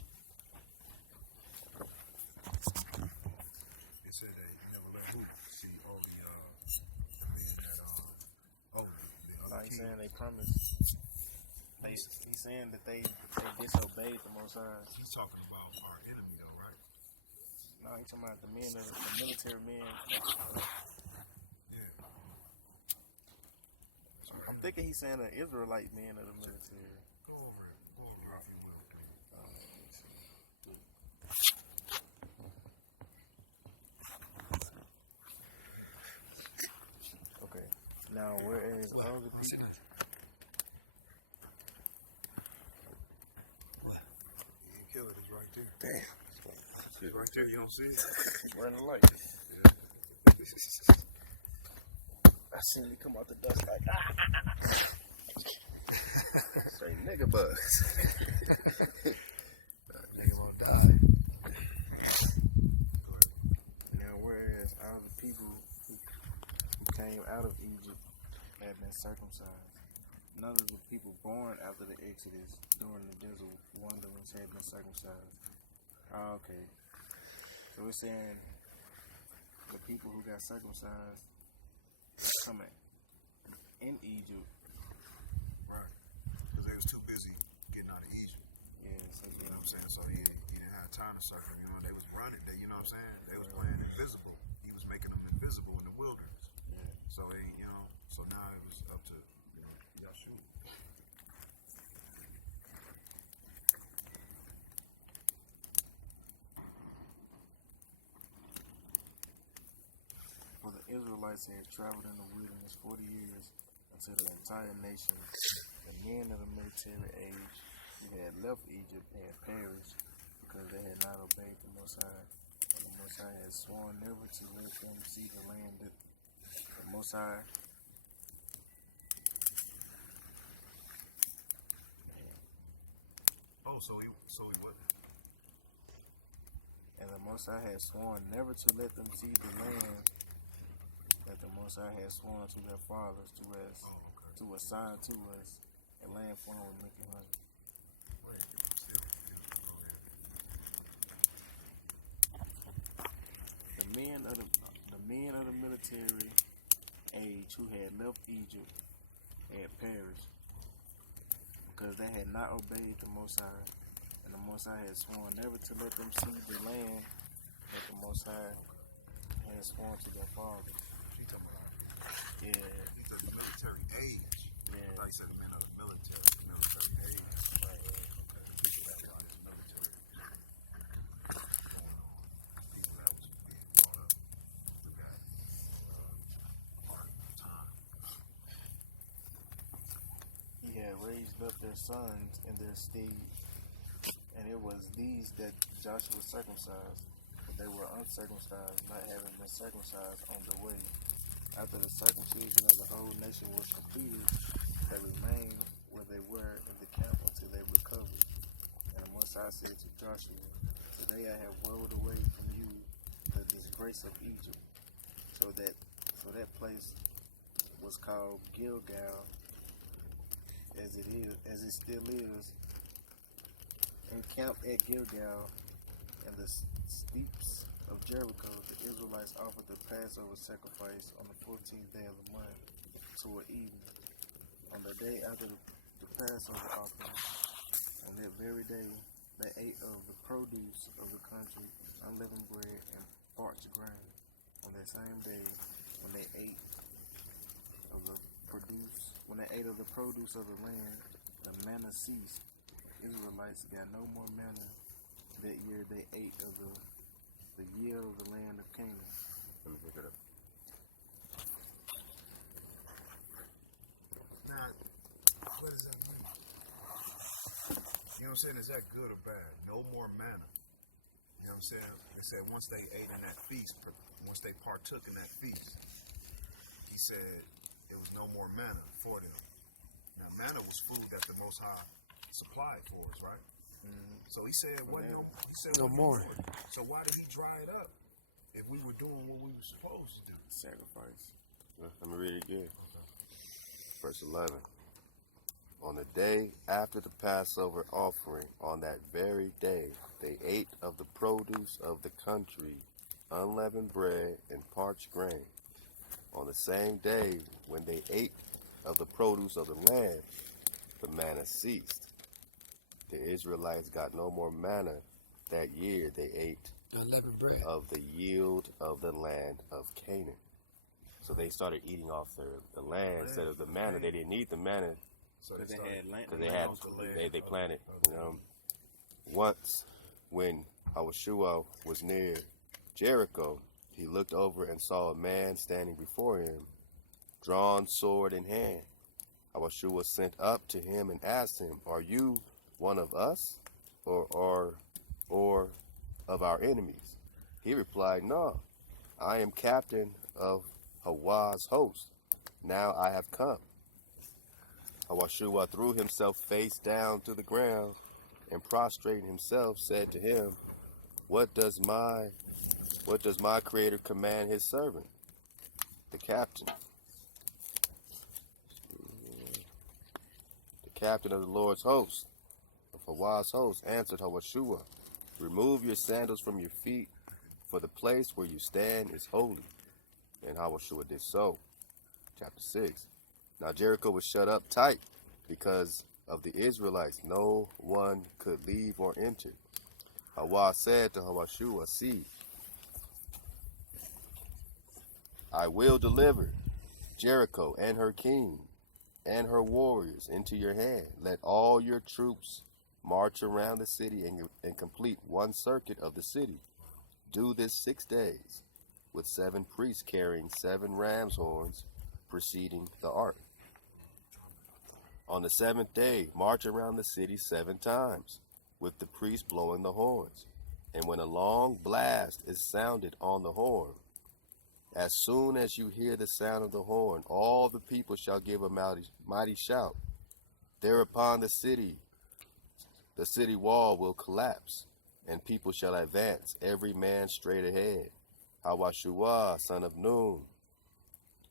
They said they never let who see all the men that the Like other he's king. saying they promised. He's saying that they disobeyed the Most High. He's talking about our enemy though, right? No, he's talking about the men of the military men. Yeah. I'm thinking he's saying the Israelite men of the military. Go over it. Go over it if you will. Okay. Now, whereas all the Sit people, down. You ain't kill it. It's right there. Damn. It's right there. You don't see it? running the light. I seen me come out the dust like, Straight nigga buzz. Nigga won't die. now whereas all the people who came out of Egypt had been circumcised, none of the people born after the Exodus during the desert wanderings had been circumcised. Oh, okay. So we're saying the people who got circumcised coming in Egypt. Right. Because they was too busy getting out of Egypt. Yeah, so You know what I'm saying? So he didn't have time to serve them. You know, they was running. They, you know what I'm saying? They was playing invisible. He was making them invisible in the wilderness. yeah. So they, you know, so now it was up to, you know, Yahshua. For the Israelites had traveled in the wilderness 40 years until the entire nation, the men of the military age who had left Egypt had perished because they had not obeyed the Most High. And the Most High had sworn never to let them see the land that the Most High Oh, so he wasn't. and the Most High had sworn never to let them see the land that the Most High had sworn to their fathers to us, to assign to us a land flowing with milk and honey. Wait, it was still. Go ahead. The men of the military age who had left Egypt had perished because they had not obeyed the Most High, and the Most High had sworn never to let them see the land that the Most High had sworn to their fathers. She talking about Yeah, he said the military age. yeah. I said the men of the military age. Right, right. People that were out in the military. People that was being brought up through that part of time. He had raised up their sons in their stead, and it was these that Joshua circumcised, but they were uncircumcised, not having been circumcised on the way. After after the circumcision of the whole nation was completed, they remained where they were in the camp until they recovered. And the Most High said to Joshua, today I have rolled away from you the disgrace of Egypt. So that place was called Gilgal, as it still is. Encamped at Gilgal in the steeps of Jericho, the Israelites offered the Passover sacrifice on the 14th day of the month toward evening. On the day after the Passover offering, on that very day, they ate of the produce of the country, unleavened bread and parched grain. On that same day, when they ate of the produce of the land, the manna ceased. Israelites got no more manna that year. They ate of the yield of the land of Canaan. Let me pick it up. Now, what does that mean? You know what I'm saying? Is that good or bad? No more manna. You know what I'm saying? They said once they ate in that feast, once they partook in that feast, he said it was no more manna for them. Now, manna was food that the Most High supplied for us, right? Mm-hmm. So he said, no more. So why did he dry it up if we were doing what we were supposed to do? Sacrifice. Let me read it again. Verse 11. On the day after the Passover offering, on that very day, they ate of the produce of the country, unleavened bread and parched grain. On the same day, when they ate of the produce of the land, the manna ceased. The Israelites got no more manna that year. They ate unleavened bread of the yield of the land of Canaan. So they started eating off the land instead of the manna. They didn't need the manna Because they had land. because they planted. Once when Hawashua was near Jericho, he looked over and saw a man standing before him, drawn sword in hand. Hawashua sent up to him and asked him, "Are you one of us, or of our enemies?" He replied, "No, I am captain of Hawa's host. Now I have come." Hawashua threw himself face down to the ground and prostrating himself said to him, What does my Creator command his servant?" The captain of the Lord's host, of Hawa's host, answered Hawashua, "Remove your sandals from your feet, for the place where you stand is holy." And Hawashua did so. Chapter 6. Now Jericho was shut up tight because of the Israelites. No one could leave or enter. Hawa said to Hawashua, "See, I will deliver Jericho and her king and her warriors into your hand. Let all your troops march around the city and complete one circuit of the city. Do this 6 days, with 7 priests carrying 7 ram's horns preceding the ark. On the 7th day, march around the city 7 times, with the priests blowing the horns. And when a long blast is sounded on the horn, as soon as you hear the sound of the horn, all the people shall give a mighty shout. Thereupon the city wall will collapse, and people shall advance, every man straight ahead. Hawashua, son of Nun,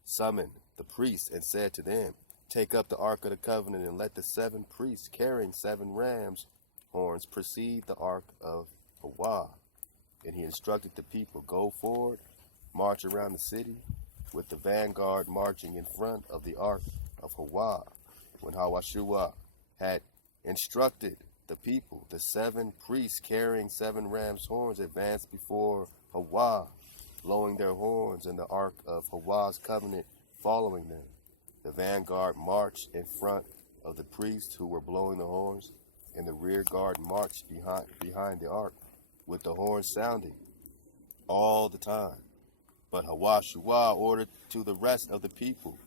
summoned the priests and said to them, Take up the ark of the covenant and let the 7 priests carrying 7 rams' horns precede the ark of Hawa. And he instructed the people, Go forward, march around the city, with the vanguard marching in front of the ark of Hawa. When Hawashua had instructed the people, the 7 priests carrying 7 rams' horns advanced before Hawa, blowing their horns, and the ark of Hawa's covenant following them. The vanguard marched in front of the priests who were blowing the horns, and the rear guard marched behind the ark, with the horns sounding all the time. But Hawashua ordered to the rest of the people,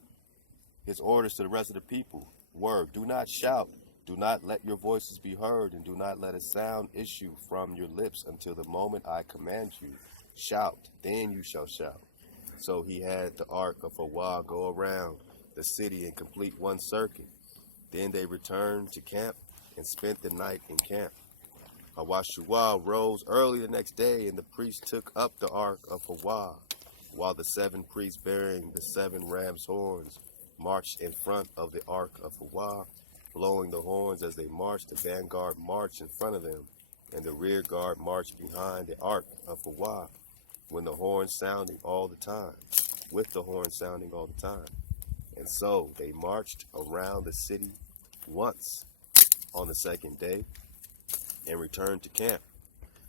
his orders to the rest of the people were, Do not shout, do not let your voices be heard, and do not let a sound issue from your lips until the moment I command you. Shout, then you shall shout. So he had the ark of Hawashua go around the city and complete one circuit. Then they returned to camp and spent the night in camp. Hawashua rose early the next day, and the priest took up the ark of Hawashua, while the 7 priests bearing the 7 ram's horns marched in front of the ark of Hawashua, blowing the horns as they marched. The vanguard marched in front of them, and the rear guard marched behind the ark of Hawashua, when the horn sounding all the time, with the horn sounding all the time. And so they marched around the city once on the 2nd day and returned to camp.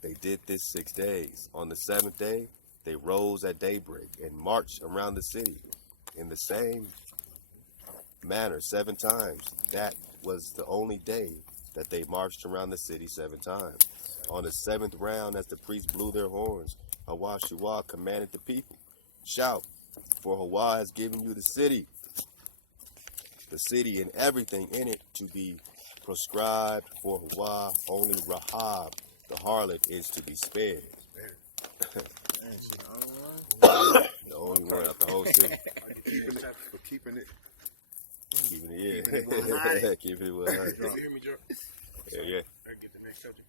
They did this 6 days. On the 7th day, they rose at daybreak and marched around the city in the same manner 7 times. That was the only day that they marched around the city 7 times. On the 7th round, as the priests blew their horns, Hawashua commanded the people, "Shout, for Hawashua has given you the city and everything in it to be proscribed for Hawashua. Only Rahab, the harlot, is to be spared." The only one out the whole city. Keeping it. Keeping it, yeah. Keeping it 100. You hear me, Joe? Yeah. I get the next subject.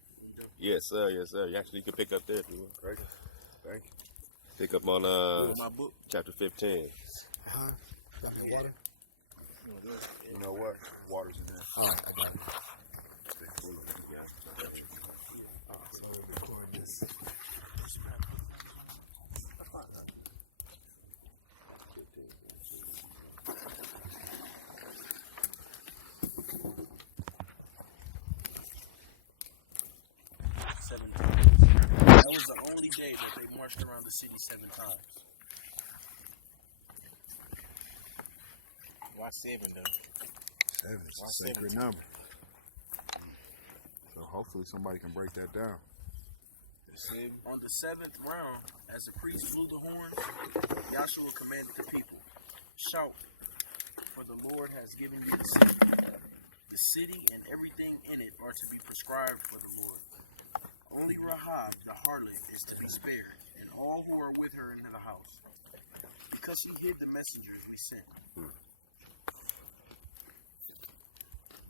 Yes, sir. Yes, sir. Actually, you can pick up there if you want. Thank you. Thank you. Pick up on my book. chapter 15. Water. You know what? Water's in there. All right, I got it. So we'll record this. 7 times. That was the only day that they marched around the city 7 times. Why 7 though? 7 is Why a sacred 17? number. So hopefully somebody can break that down. On the 7th round, as the priest blew the horn, Joshua commanded the people, "Shout, for the Lord has given you the city. The city and everything in it are to be prescribed for the Lord. Only Rahab, the harlot, is to be spared, and all who are with her into the house, because she hid the messengers we sent.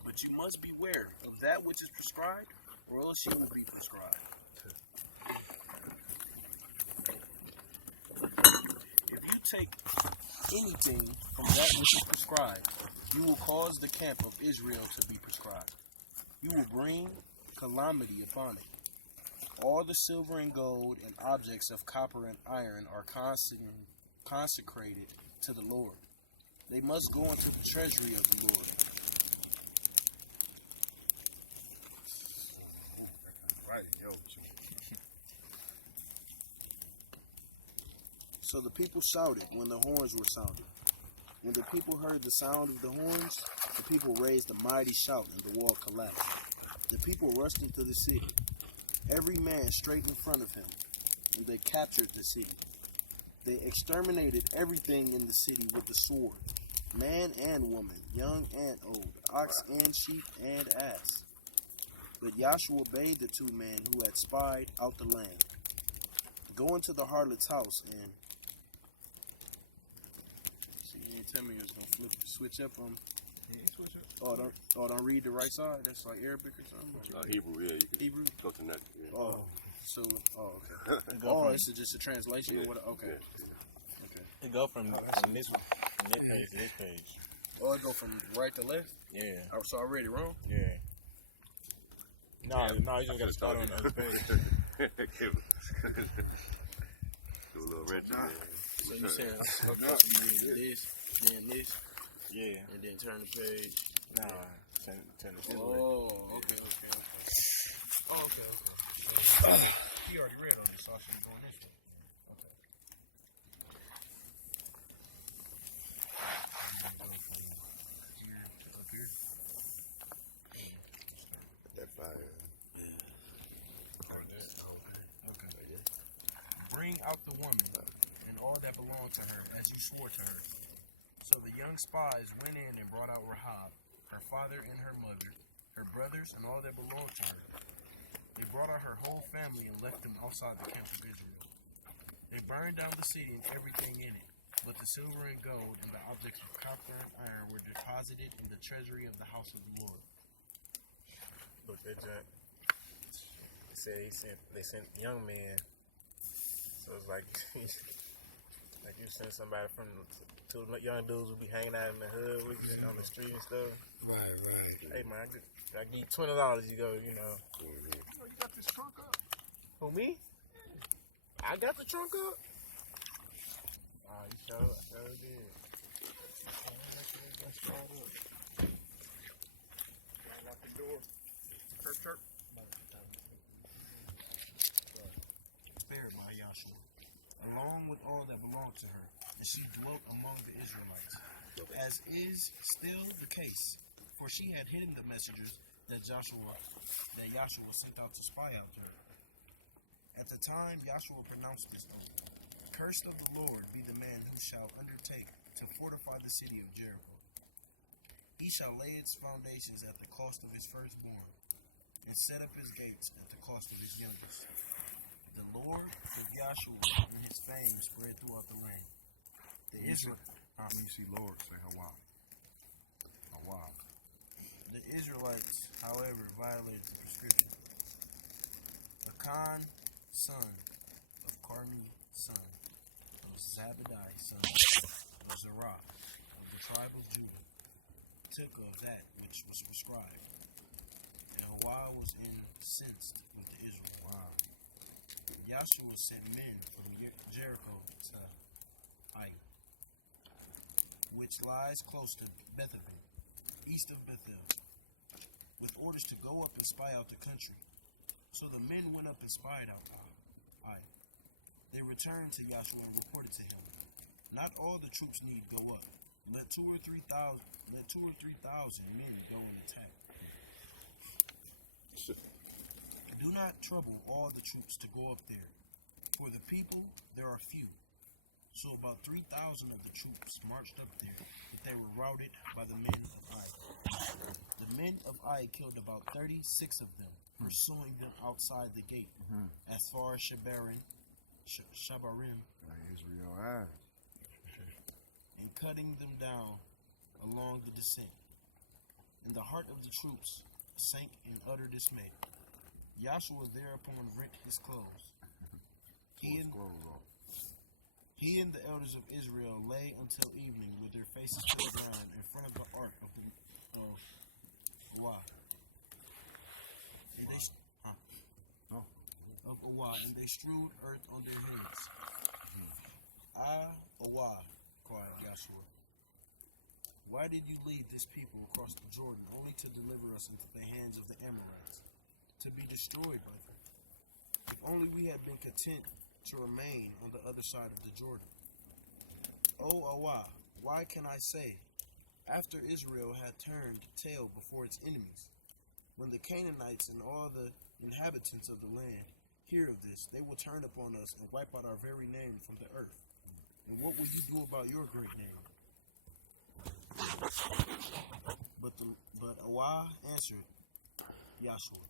But you must beware of that which is prescribed, or else she will be prescribed. If you take anything from that which is prescribed, you will cause the camp of Israel to be prescribed. You will bring calamity upon it. All the silver and gold and objects of copper and iron are consecrated to the Lord. They must go into the treasury of the Lord. Right, yo. So the people shouted when the horns were sounded. When the people heard the sound of the horns, the people raised a mighty shout and the wall collapsed. The people rushed into the city, every man straight in front of him, and they captured the city. They exterminated everything in the city with the sword, man and woman, young and old, ox and sheep and ass. But Joshua bade the 2 men who had spied out the land, "Go into the harlot's house and..." See, you didn't tell me it was gonna switch up on. Don't read the right side. That's like Arabic or something. Hebrew, yeah. You can Hebrew. go to next. Yeah. Okay. It's just a translation or what? Okay. Yeah. Okay. It go from this page to this page. Oh, it go from right to left. Yeah. Oh, so I read it wrong. Yeah. No, you just got to start on the other page. Do a little wrench in there. So you saying I'm supposed to be reading this, then this, Yeah. and then turn the page. Nah, turn it this way. Oh, okay. Oh, okay. He already read on this, so I should be going this way. Okay. Up here. That fire. Okay. Bring out the woman and all that belonged to her, as you swore to her. So the young spies went in and brought out Rahab, her father and her mother, her brothers, and all that belonged to her. They brought out her whole family and left them outside the camp of Israel. They burned down the city and everything in it, but the silver and gold and the objects of copper and iron were deposited in the treasury of the house of the Lord. Look at that. They said they sent young men. So it's like like you send somebody from two young dudes who be hanging out in the hood with you on the street and stuff. Right. Hey man, I give you $20. You go, you know. Oh, you got this trunk up. Who, me? I got the trunk up. Oh, you sure did. Lock the door. Chirp. Spared by Yahshua, along with all that belonged to her, and she dwelt among the Israelites, as is still the case, for she had hidden the messengers that Yahshua sent out to spy out her. At the time Yahshua pronounced this oath, "Cursed of the Lord be the man who shall undertake to fortify the city of Jericho. He shall lay its foundations at the cost of his firstborn, and set up his gates at the cost of his youngest." The Lord of Yahshua and his fame spread throughout the land. When you see Lord, say Hawa. The Israelites, however, violated the prescription. Achan, son of Carmi, son of Zabadai, son of Zerah, of the tribe of Judah, took of that which was prescribed, and Hawa was incensed with the Israelites. Wow. Yahshua sent men from Jericho to Ai, which lies close to Bethel, east of Bethel, with orders to go up and spy out the country. So the men went up and spied out Ai. They returned to Yahshua and reported to him, "Not all the troops need go up. Let 2,000 or 3,000 men go and attack. Do not trouble all the troops to go up there. For the people, there are few." So about 3,000 of the troops marched up there, but they were routed by the men of Ai. The men of Ai killed about 36 of them, pursuing them outside the gate, as far as Shabarim, Israel eyes. and cutting them down along the descent. And the heart of the troops sank in utter dismay. Yahshua thereupon rent his clothes. He and the elders of Israel lay until evening with their faces to the ground in front of the ark of Awah. And they strewed earth on their heads. Awah, cried Yahshua. Why did you lead this people across the Jordan only to deliver us into the hands of the Amorites, to be destroyed by them? If only we had been content to remain on the other side of the Jordan. O Awah, why can I say, after Israel had turned tail before its enemies, when the Canaanites and all the inhabitants of the land hear of this, they will turn upon us and wipe out our very name from the earth. And what will you do about your great name? But Awah answered Yahshua,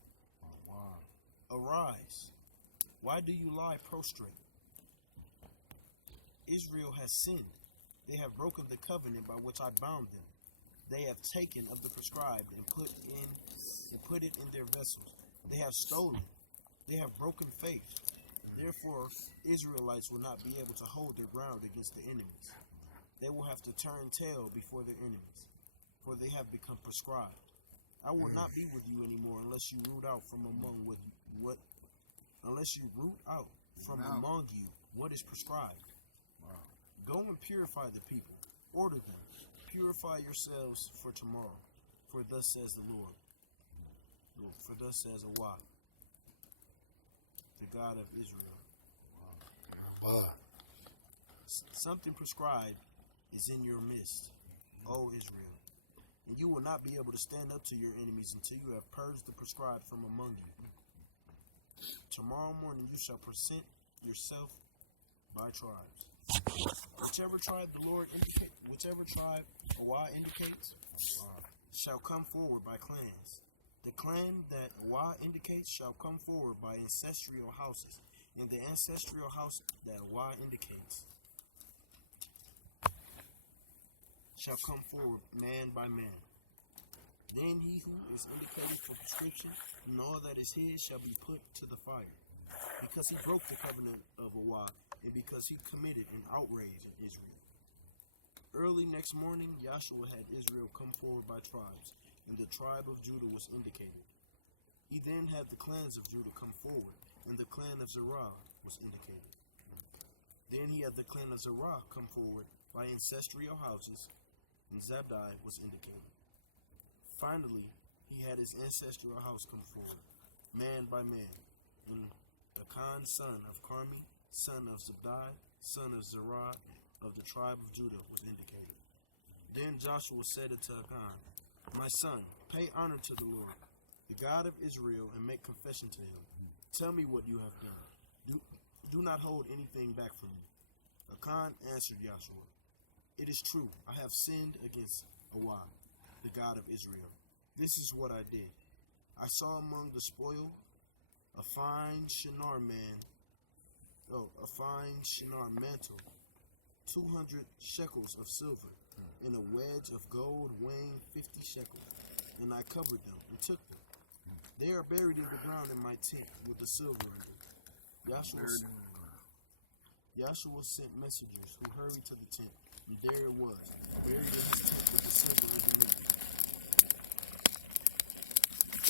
Arise. Why do you lie prostrate? Israel has sinned. They have broken the covenant by which I bound them. They have taken of the prescribed and put it in their vessels. They have stolen. They have broken faith. Therefore, Israelites will not be able to hold their ground against the enemies. They will have to turn tail before their enemies, for they have become prescribed. I will not be with you anymore unless you root out from among among you what is prescribed. Go and purify the people. Order them. Purify yourselves for tomorrow. For thus says the Lord. For thus says Awah, the God of Israel. Something prescribed is in your midst, O Israel, and you will not be able to stand up to your enemies until you have purged the prescribed from among you. Tomorrow morning you shall present yourself by tribes. Whichever tribe Awah indicates, shall come forward by clans. The clan that Awah indicates shall come forward by ancestral houses, and the ancestral house that Y indicates shall come forward man by man. Then he who is indicated for prescription and all that is his shall be put to the fire, because he broke the covenant of Awad, and because he committed an outrage in Israel. Early next morning, Joshua had Israel come forward by tribes, and the tribe of Judah was indicated. He then had the clans of Judah come forward, and the clan of Zerah was indicated. Then he had the clan of Zerah come forward by ancestral houses, and Zabdi was indicated. Finally, he had his ancestral house come forward, man by man, and Achan, son of Carmi, son of Zabdi, son of Zerah, of the tribe of Judah, was indicated. Then Joshua said unto Achan, My son, pay honor to the Lord, the God of Israel, and make confession to him. Tell me what you have done. Do not hold anything back from me. Achan answered Joshua, It is true, I have sinned against Awad, the God of Israel. This is what I did. I saw among the spoil a fine Shinar mantle, 200 shekels of silver, and a wedge of gold weighing 50 shekels, and I covered them and took them. They are buried in the ground in my tent with the silver in them. Joshua sent messengers who hurried to the tent, and there it was, buried in his tent with the silver underneath.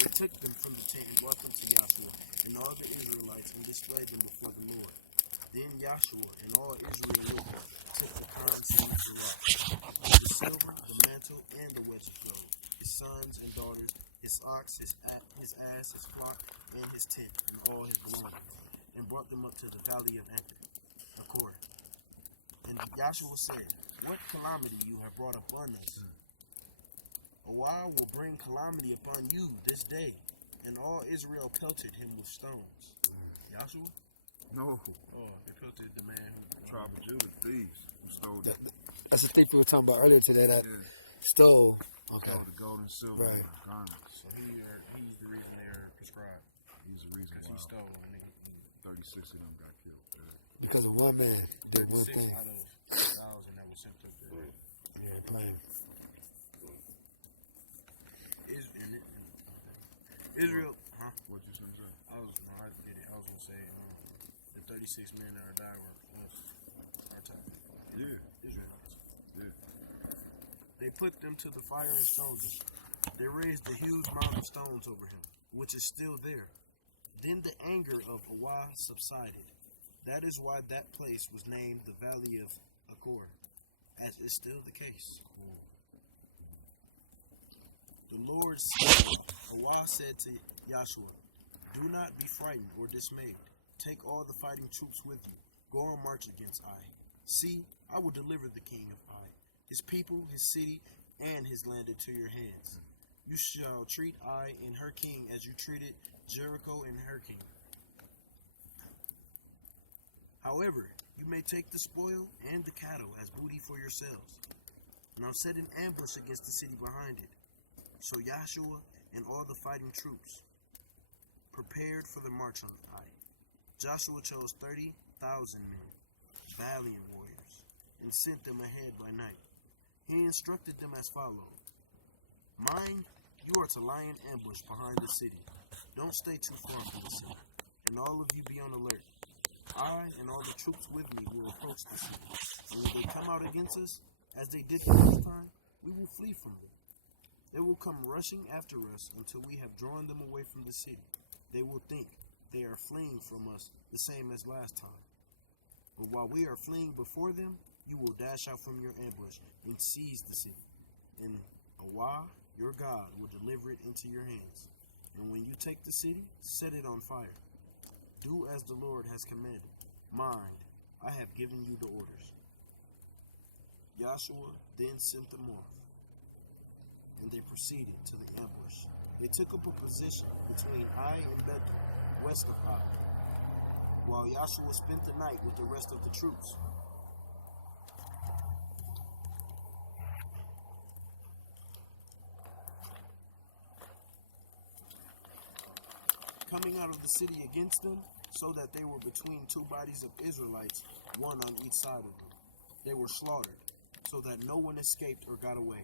They took them from the tent and brought them to Joshua and all the Israelites and displayed them before the Lord. Then Joshua and all Israel with him took the son of Zerah, the silver, the mantle, and the wedge of gold, his sons and daughters, his ox, his ass, his flock, and his tent, and all his belongings, and brought them up to the valley of Achor. And Joshua said, What calamity you have brought upon us? Awad will bring calamity upon you this day. And all Israel pelted him with stones. Joshua? No. Oh, they pelted the man who... Tribe of Judah, thieves who stole it. That's the thief we were talking about earlier today that stole. Okay. Stole the gold and silver Right. garments. So he's the reason they're prescribed. He's the reason Because why he stole. 36 of them got killed. Because of one man did one 36 thing. out of 1,000 that was sent up there. Yeah, playing. Israel, huh? What you gonna say? I was gonna say the 36 men that are died were us, our time. Yeah. Israelites. Yeah. They put them to the fire and stoned him. They raised a huge mound of stones over him, which is still there. Then the anger of Awad subsided. That is why that place was named the Valley of Achor, as is still the case. The Lord said, Awad said to Joshua, Do not be frightened or dismayed. Take all the fighting troops with you. Go and march against Ai. See, I will deliver the king of Ai, his people, his city, and his land into your hands. You shall treat Ai and her king as you treated Jericho and her king. However, you may take the spoil and the cattle as booty for yourselves. And I'll set an ambush against the city behind it. So Joshua and all the fighting troops prepared for the march on Ai. Joshua chose 30,000 men, valiant warriors, and sent them ahead by night. He instructed them as follows. Mind, you are to lie in ambush behind the city. Don't stay too far from the city, and all of you be on alert. I and all the troops with me will approach the city, and when they come out against us, as they did the first time, we will flee from them. They will come rushing after us until we have drawn them away from the city. They will think they are fleeing from us the same as last time. But while we are fleeing before them, you will dash out from your ambush and seize the city. And Awad, your God, will deliver it into your hands. And when you take the city, set it on fire. Do as the Lord has commanded. Mind, I have given you the orders. Joshua then sent them off, and they proceeded to the ambush. They took up a position between Ai and Bethel, west of Ai, while Joshua spent the night with the rest of the troops. Coming out of the city against them, so that they were between two bodies of Israelites, one on each side of them. They were slaughtered, so that no one escaped or got away.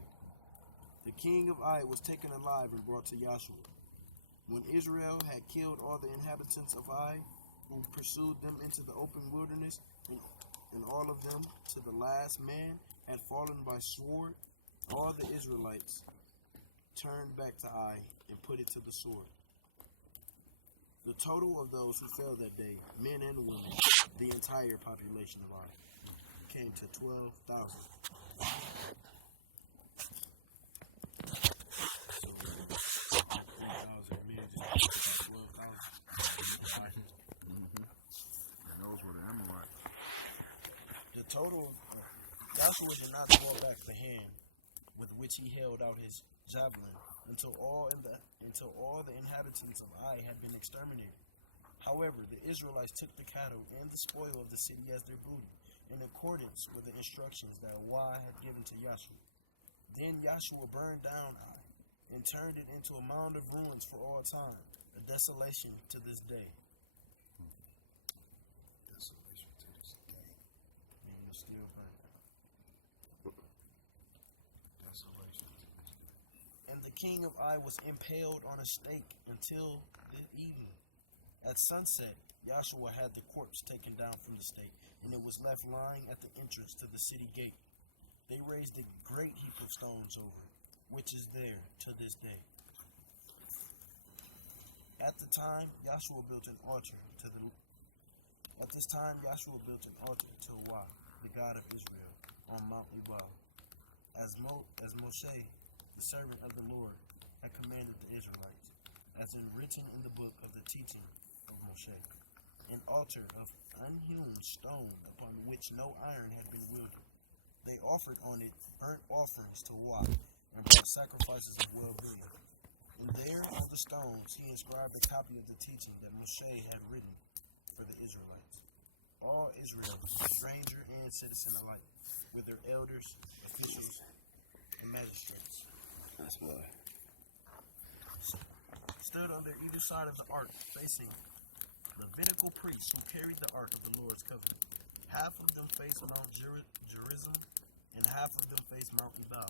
The king of Ai was taken alive and brought to Joshua. When Israel had killed all the inhabitants of Ai, who pursued them into the open wilderness, and all of them, to the last man, had fallen by sword, all the Israelites turned back to Ai and put it to the sword. The total of those who fell that day, men and women, the entire population of Ai, came to 12,000. Those were the Amorites. The total, Joshua did not throw back the hand with which he held out his javelin until all the inhabitants of Ai had been exterminated. However, the Israelites took the cattle and the spoil of the city as their booty, in accordance with the instructions that Allah had given to Joshua. Then Joshua burned down Ai and turned it into a mound of ruins for all time, a desolation to this day. Desolation to this day. Meaning it's still burning. Desolation to this day. And the king of Ai was impaled on a stake until the evening. At sunset, Joshua had the corpse taken down from the stake, and it was left lying at the entrance to the city gate. They raised a great heap of stones over it, which is there to this day. At this time, Joshua built an altar to Allah, the God of Israel, on Mount Ebal, as Moshe, the servant of the Lord, had commanded the Israelites, as in written in the book of the teaching of Moshe, an altar of unhewn stone upon which no iron had been wielded. They offered on it burnt offerings to Allah and brought sacrifices of well-being. And there on the stones he inscribed a copy of the teaching that Moshe had written for the Israelites. All Israel, stranger and citizen alike, with their elders, officials, and magistrates, That's why. stood on either side of the ark, facing Levitical priests who carried the ark of the Lord's covenant. Half of them faced Mount Gerizim, and half of them faced Mount Ebal,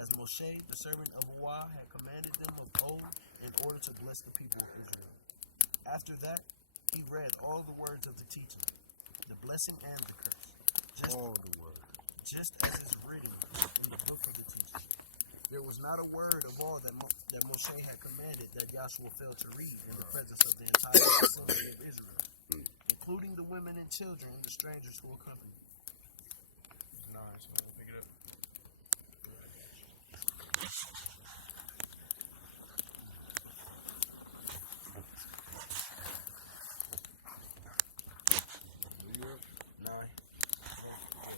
as Moshe, the servant of Allah, had commanded them of old in order to bless the people of Israel. After that, he read all the words of the teaching, the blessing and the curse, just as is written in the book of the teaching. There was not a word of all that Moshe had commanded that Joshua failed to read in the presence of the entire assembly of Israel, including the women and children and the strangers who accompanied. Nice. Pick it up.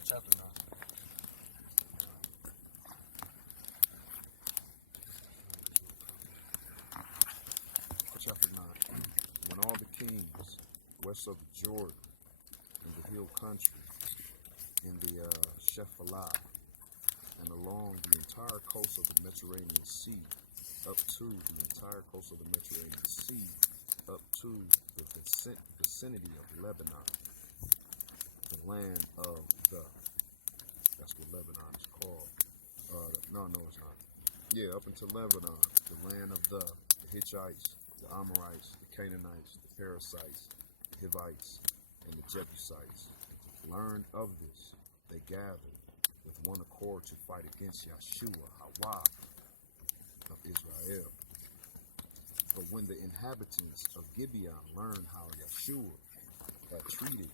Chapter 9. Chapter 9. When all the kings west of the Jordan, in the hill country, in the Cepher, and along the entire coast of the Mediterranean Sea, up to the entire coast of the Mediterranean Sea, up to the vicinity of Lebanon, the land of that's what Lebanon is called. No, it's not. Yeah, up into Lebanon, the land of the Hittites, the Amorites, the Canaanites, the Perizzites, the Hivites, and the Jebusites. Learned of this, they gathered with one accord to fight against Yahshua, Hawa of Israel. But when the inhabitants of Gibeon learned how Yahshua had treated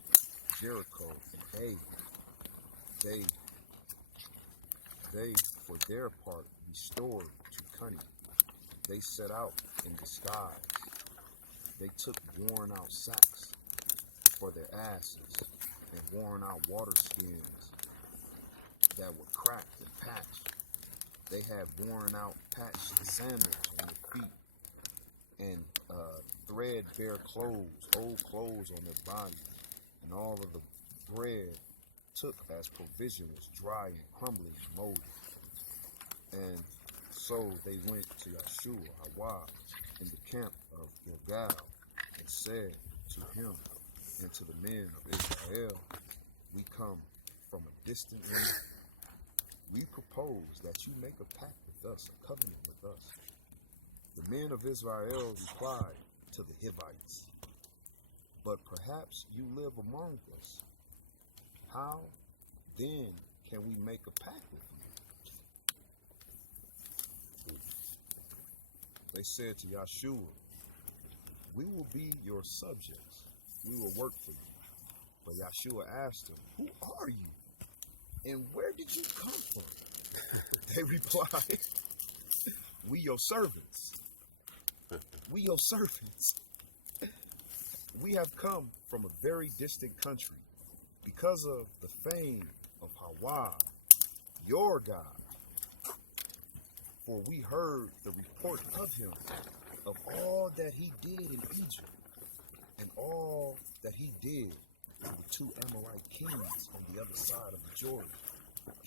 Jericho and Ai, they for their part restored to cunning. They set out in disguise. They took worn out sacks for their asses and worn out water skins that were cracked and patched. They had worn out patched sandals on their feet and threadbare clothes, old clothes on their bodies, and all of the bread took as provision was dry and crumbling and molded. And so they went to Yahshua, Hawa, in the camp of Gilgal, and said to to him and to the men of Israel, we come from a distant land. We propose that you make a pact with us, a covenant with us. The men of Israel replied to the Hivites, but perhaps you live among us. How then can we make a pact with you? They said to Yahshua, we will be your subjects. We will work for you. But Yahshua asked them, who are you? And where did you come from? They replied, we your servants. We your servants. We have come from a very distant country because of the fame of Hawa, your God. For we heard the report of him, of all that he did in Egypt, and all that he did with the two Amorite kings on the other side of the Jordan,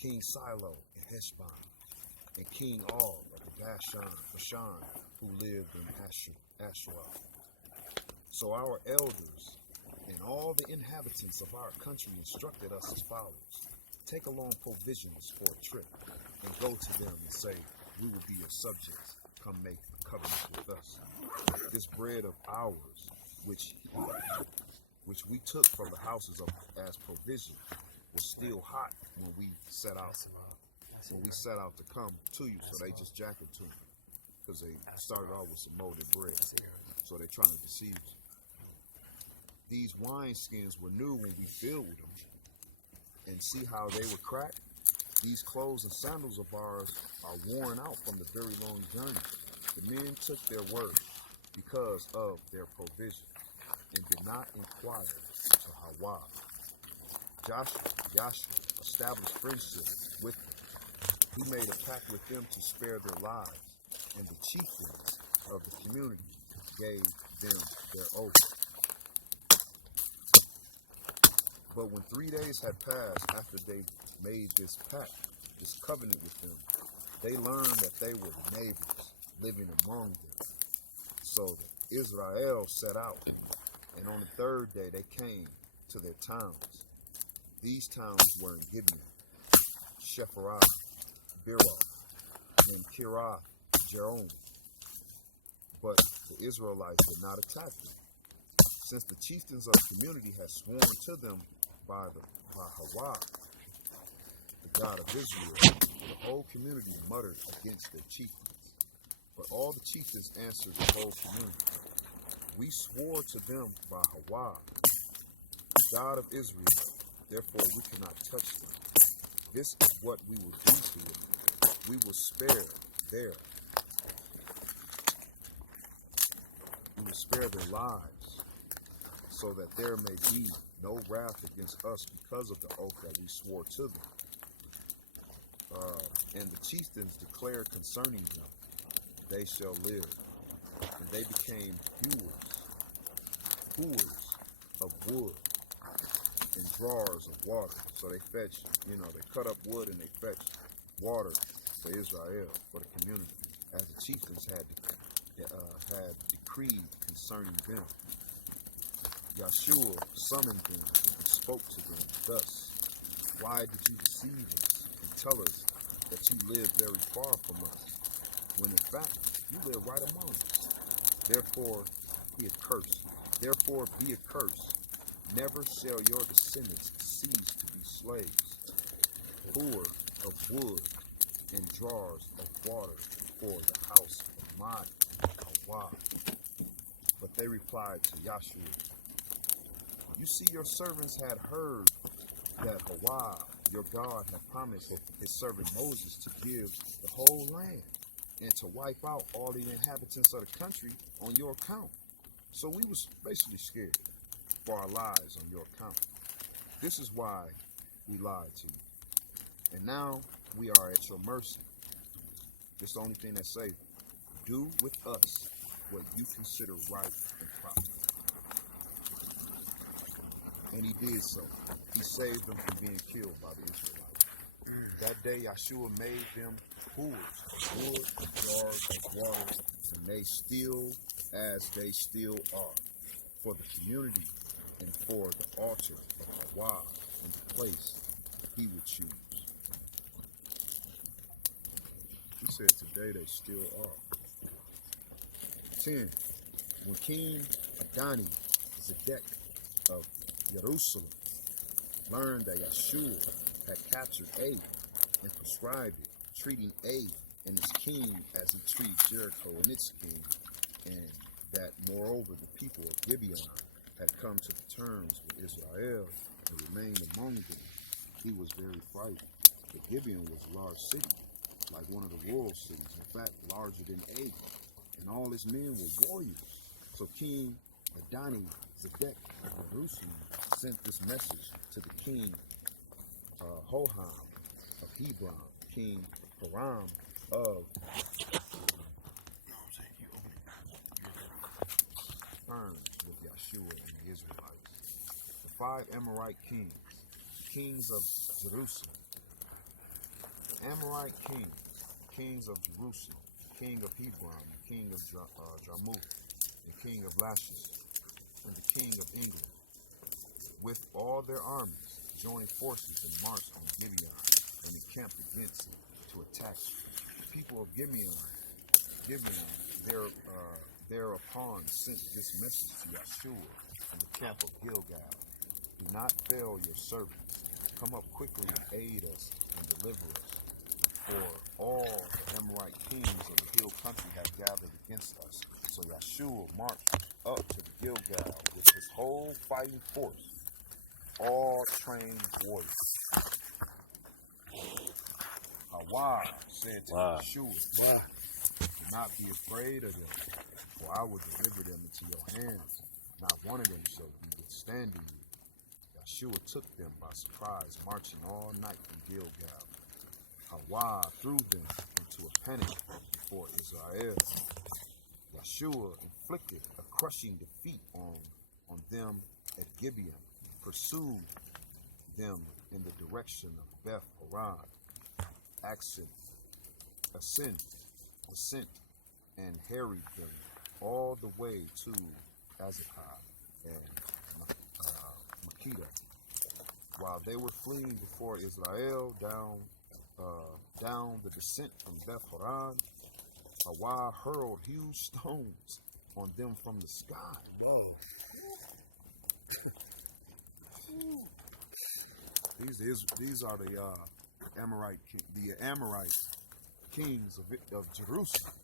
King Silo and Heshbon, and King Og of the Bashan, who lived in Ashua. So our elders and all the inhabitants of our country instructed us as follows: take along provisions for a trip, and go to them and say, we will be your subjects. Come make a covenant with us. This bread of ours, which we took from the houses as provision, was still hot when we set out to come to you. So they just jacked it to them because they started off with some molded bread. So they're trying to deceive you. These wineskins were new when we filled with them. And see how they were cracked? These clothes and sandals of ours are worn out from the very long journey. The men took their word because of their provision and did not inquire to Hawa. Joshua established friendship with them. He made a pact with them to spare their lives, and the chieftains of the community gave them their oath. But when 3 days had passed after they made this pact, this covenant with them, they learned that they were neighbors living among them. So the Israel set out, and on the third day they came to their towns. These towns were in Gibeon, Shepherah, Beeroth, and Kirath Jearim. But the Israelites did not attack them, since the chieftains of the community had sworn to them by Hawa, the God of Israel. The whole community muttered against their chieftains. But all the chieftains answered the whole community, we swore to them by Hawa, the God of Israel, therefore we cannot touch them. This is what we will do to them. We will spare their lives, so that there may be no wrath against us because of the oath that we swore to them. And the chieftains declared concerning them, they shall live. And they became hewers of wood and drawers of water. So they fetched, they cut up wood and they fetched water for Israel, for the community, as the chieftains had decreed concerning them. Yahshua summoned them and spoke to them thus: why did you deceive us and tell us that you live very far from us, when in fact you live right among us? Therefore be accursed. Therefore be accursed. Never shall your descendants cease to be slaves, poor of wood and drawers of water for the house of my Hawa. But they replied to Yahshua, you see, your servants had heard that Hawa, your God, had promised his servant Moses to give the whole land and to wipe out all the inhabitants of the country on your account. So we was basically scared for our lives on your account. This is why we lied to you. And now we are at your mercy. This is the only thing that saves you. Do with us what you consider right and proper. And he did so. He saved them from being killed by the Israelites. That day Yahshua made them hewers of wood and jars of water, and they still are. for the community and for the altar of Hawa in the place he would choose. He said today they still are. 10. When King Adani Zedek of Jerusalem learned that Yahshua had captured Ai and prescribed it, treating Ai and its king as he treated Jericho and its king, and that moreover the people of Gibeon had come to the terms with Israel and remained among them, he was very frightened. But Gibeon was a large city, like one of the royal cities, in fact larger than Ai, and all his men were warriors. So King Adani Zedek of Jerusalem sent this message to the king Hoham of Hebron, King Haram of terms with Yahshua and the Israelites. The 5 Amorite kings, kings of Jerusalem. The Amorite kings, kings of Jerusalem, king of Hebron, king of Jarmuth, the king of Lachish, and the king of England, with all their armies, joined forces and marched on Gibeon and encamped against it to attack the people of Gibeon. Thereupon sent this message to Yahshua in the camp of Gilgal: do not fail your servants. Come up quickly and aid us and deliver us. For all the Amorite kings of the hill country have gathered against us. So Yahshua marched up to the Gilgal with his whole fighting force, all trained warriors. Hawa said to Yahshua, do not be afraid of them, for I will deliver them into your hands. Not one of them shall be withstanding you. Yahshua took them by surprise, marching all night from Gilgal. Hawa threw them into a panic before Israel. Yahshua inflicted a crushing defeat on them at Gibeon, pursued them in the direction of Beth Horon, ascent, and harried them all the way to Azekah and Makeda. While they were fleeing before Israel down the descent from Beth Horon, Hawa hurled huge stones on them from the sky. Whoa. These are the Amorite kings of Jerusalem.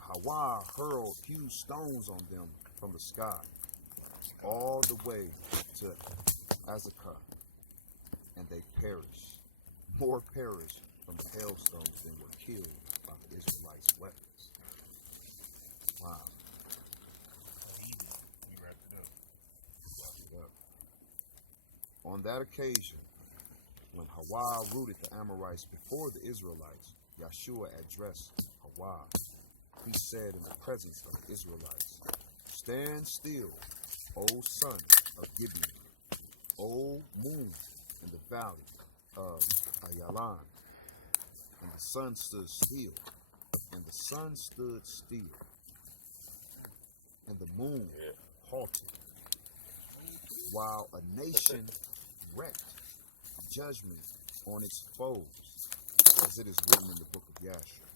Hawa hurled huge stones on them from the sky, all the way to Azekah, and they perished. More perished from the hailstones than were killed by the Israelites' weapons. Wow. On that occasion, when Hawa routed the Amorites before the Israelites, Yahshua addressed Hawa. He said in the presence of the Israelites, stand still, O son of Gibeon, O moon in the valley of Ayalan. And the sun stood still, and the sun stood still, and the moon halted, while a nation wreaked judgment on its foes, as it is written in the book of Yahshua.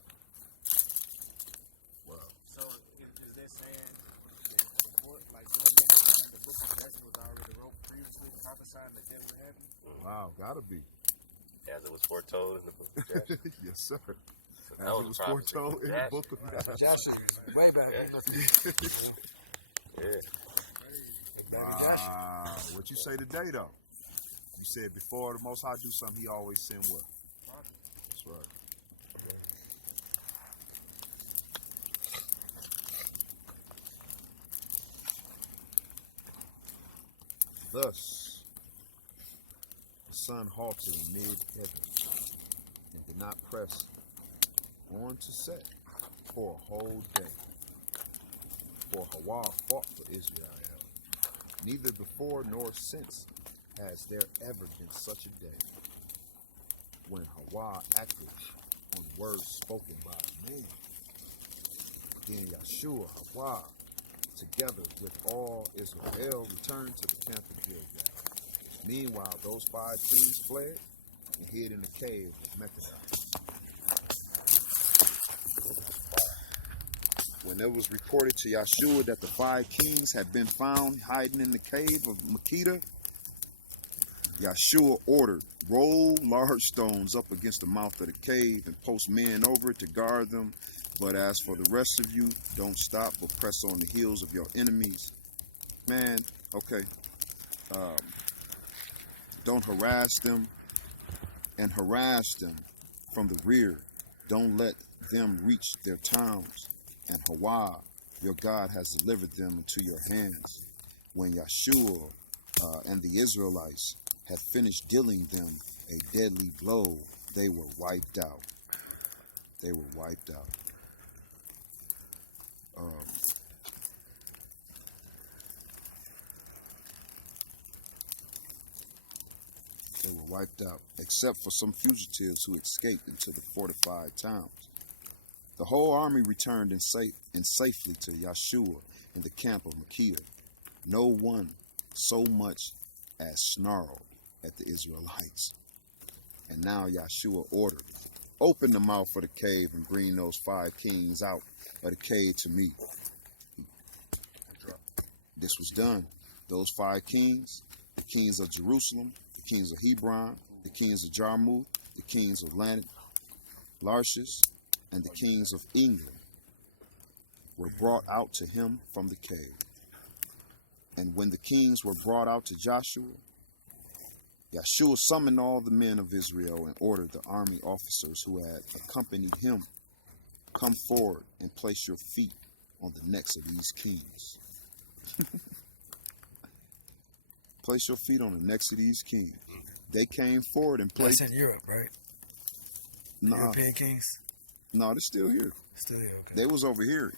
Wow. So is that saying that before, like the book of Webster was already wrote previously prophesying that that would happen? Wow, gotta be. As it was foretold in the book of Joshua. Yes, sir. So As it was foretold in the book of Joshua. Joshua, way back. Yeah. Wow. What you say today, though? You said before the Most High do something, he always send what? That's right. Thus, the sun halted in mid-heaven and did not press on to set for a whole day. For Hawa fought for Israel. Neither before nor since has there ever been such a day when Hawa acted on words spoken by a man. Then Yahshua, Hawa, together with all Israel, returned to the camp of Gilgal. Meanwhile, those 5 kings fled and hid in the cave of Menasseh. When it was reported to Yahshua that the 5 kings had been found hiding in the cave of Makeda, Yahshua ordered, roll large stones up against the mouth of the cave and post men over it to guard them. But as for the rest of you, don't stop but press on the heels of your enemies. Man, okay. Don't harass them, and harass them from the rear. Don't let them reach their towns. And Hawa, your God, has delivered them into your hands. When Yahshua and the Israelites had finished dealing them a deadly blow, they were wiped out. They were wiped out. They were wiped out, except for some fugitives who escaped into the fortified towns. The whole army returned in safely to Yahshua in the camp of Makeda. No one so much as snarled at the Israelites. And now Yahshua ordered, open the mouth of the cave and bring those 5 kings out of the cave to me. This was done. Those 5 kings, the kings of Jerusalem, the kings of Hebron, the kings of Jarmuth, the kings of Larshish, and the kings of England, were brought out to him from the cave. And when the kings were brought out to Joshua, Yahshua summoned all the men of Israel and ordered the army officers who had accompanied him, come forward and place your feet on the necks of these kings. Place your feet on the necks of these kings. They came forward and placed. That's in Europe, right? Nah, European kings? no, they're still here. Still here, okay. They was over here.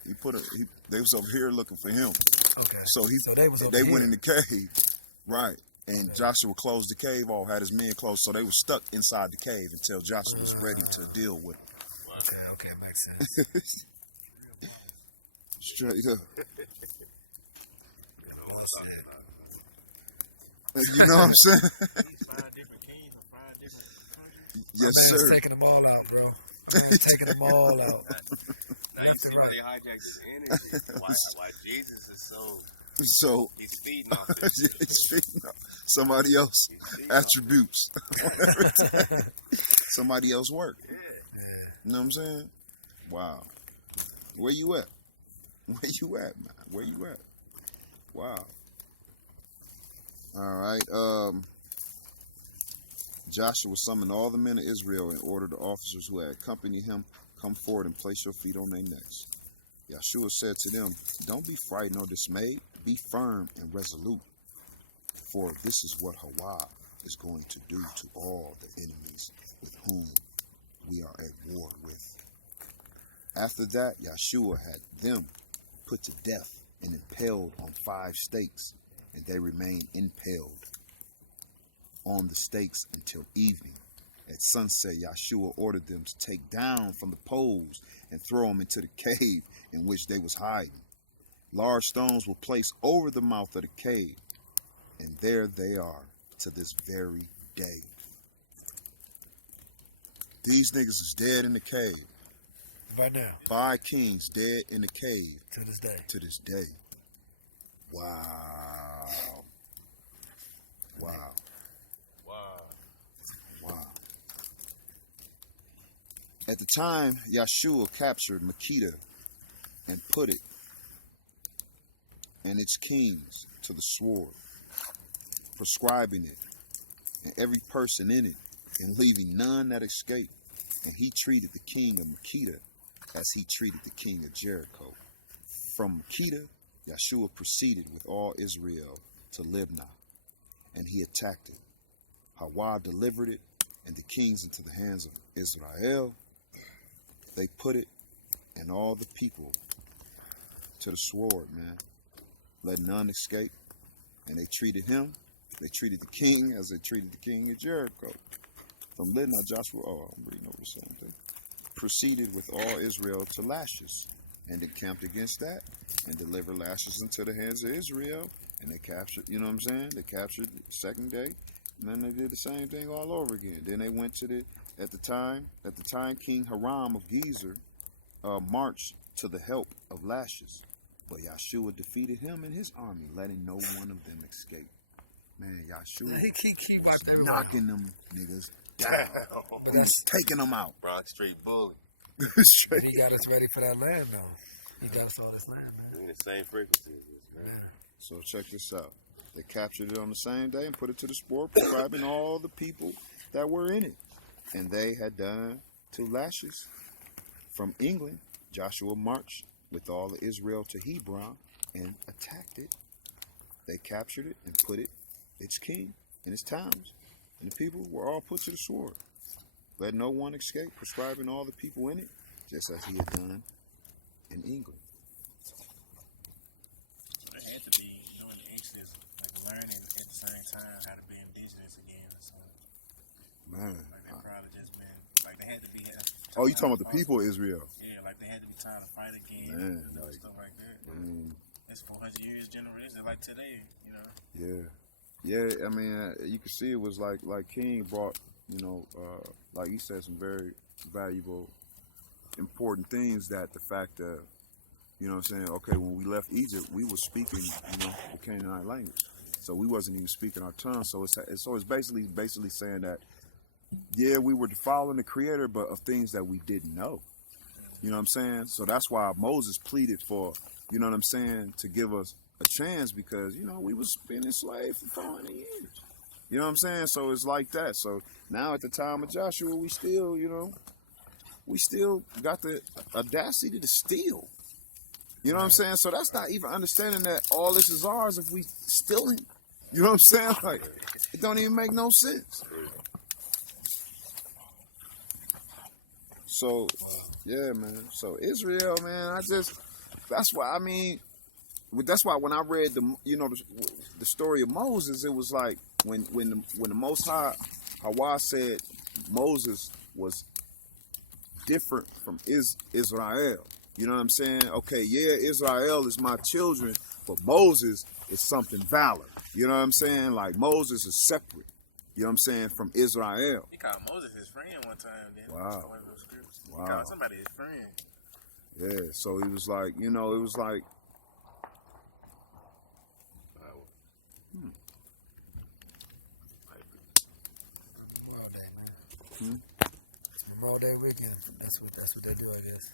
They was over here looking for him. Okay. So they was over they here. went in the cave, right? And Joshua closed the cave off, had his men closed, so they were stuck inside the cave until Joshua was ready to deal with them. Okay, makes sense. Straight up. Bullshit. You know what I'm saying? 5 different kings from 5 different countries. Yes, Man, sir. it's taking them all out, bro. Man, it's taking them all out. Now you see why they hijacked his energy. Why Jesus is So he's feeding off this. he's feeding off somebody else attributes. Somebody else work. Yeah. You know what I'm saying? Wow. Where you at? Where you at, man? Where you at? Wow. All right. Joshua summoned all the men of Israel and ordered the officers who had accompanied him, come forward and place your feet on their necks. Yahshua said to them, don't be frightened or dismayed. Be firm and resolute. For this is what Hawa is going to do to all the enemies with whom we are at war with. After that, Yahshua had them put to death and impaled on 5 stakes, and they remained impaled on the stakes until evening. At sunset, Yahshua ordered them to take down from the poles and throw them into the cave in which they was hiding. Large stones were placed over the mouth of the cave, and there they are to this very day. These niggas is dead in the cave. Right now. 5 kings dead in the cave. To this day. To this day. Wow. Wow. Wow. Wow. At the time, Yahshua captured Makeda and put it and its kings to the sword, prescribing it, and every person in it, and leaving none that escaped. And he treated the king of Makeda as he treated the king of Jericho. From Makeda, Yahshua proceeded with all Israel to Libnah, and he attacked it. Hawa delivered it and the kings into the hands of Israel. They put it and all the people to the sword, man. Let none escape. And they treated him. They treated the king as they treated the king of Jericho. From Libnah, Joshua, I'm reading over the same thing, proceeded with all Israel to Lachish, and encamped against that and delivered lashes into the hands of Israel. And they captured, you know what I'm saying? They captured the second day, and then they did the same thing all over again. Then they went to at the time, King Hiram of Gezer marched to the help of Lashes. But Yahshua defeated him and his army, letting no one of them escape. Man, Yahshua he was knocking them niggas down. But He was taking them out. Bronx Street Bully. But he got us ready for that land, though. He got us all this land, man. We're in the same frequency as this, man. So check this out. They captured it on the same day and put it to the sword, prescribing all the people that were in it. And they had done to Lashes. From England, Joshua marched with all of Israel to Hebron and attacked it. They captured it and put its king and its towns. And the people were all put to the sword. Let no one escape, prescribing all the people in it, just as he had done in England. So they had to be doing the Exodus, like learning at the same time how to be indigenous again or something. Man. Like they probably just been, like they had to be. Oh, you talking about the people of Israel? Yeah, like they had to be trying to fight again, Man, and like, stuff like that. It's 400 years generation, like today, you know. Yeah. Yeah, I mean, you can see it was like King brought, you know, like he said, some very valuable, important things, that the fact that, you know what I'm saying, okay, when we left Egypt, we were speaking, you know, the Canaanite language. So we wasn't even speaking our tongue. So it's basically saying that, yeah, we were following the Creator, but of things that we didn't know. You know what I'm saying? So that's why Moses pleaded for, you know what I'm saying, to give us a chance, because, you know, we was being enslaved for 400 years. You know what I'm saying? So it's like that. So now at the time of Joshua, we still, you know, we still got the audacity to steal. You know what I'm saying? So that's not even understanding that all this is ours if we stealing. You know what I'm saying? Like, it don't even make no sense. So, yeah, man. So Israel, man, that's why, I mean, that's why when I read the story of Moses, it was like when the Most High Hawa said Moses was different from Israel. You know what I'm saying? Okay, yeah, Israel is my children, but Moses is something valid. You know what I'm saying? Like, Moses is separate. You know what I'm saying? From Israel. He called Moses his friend one time. Then Wow. He called somebody his friend. Yeah, so he was like, you know, it was like, Memorial Day, man. Memorial Day weekend. That's what they do, I guess.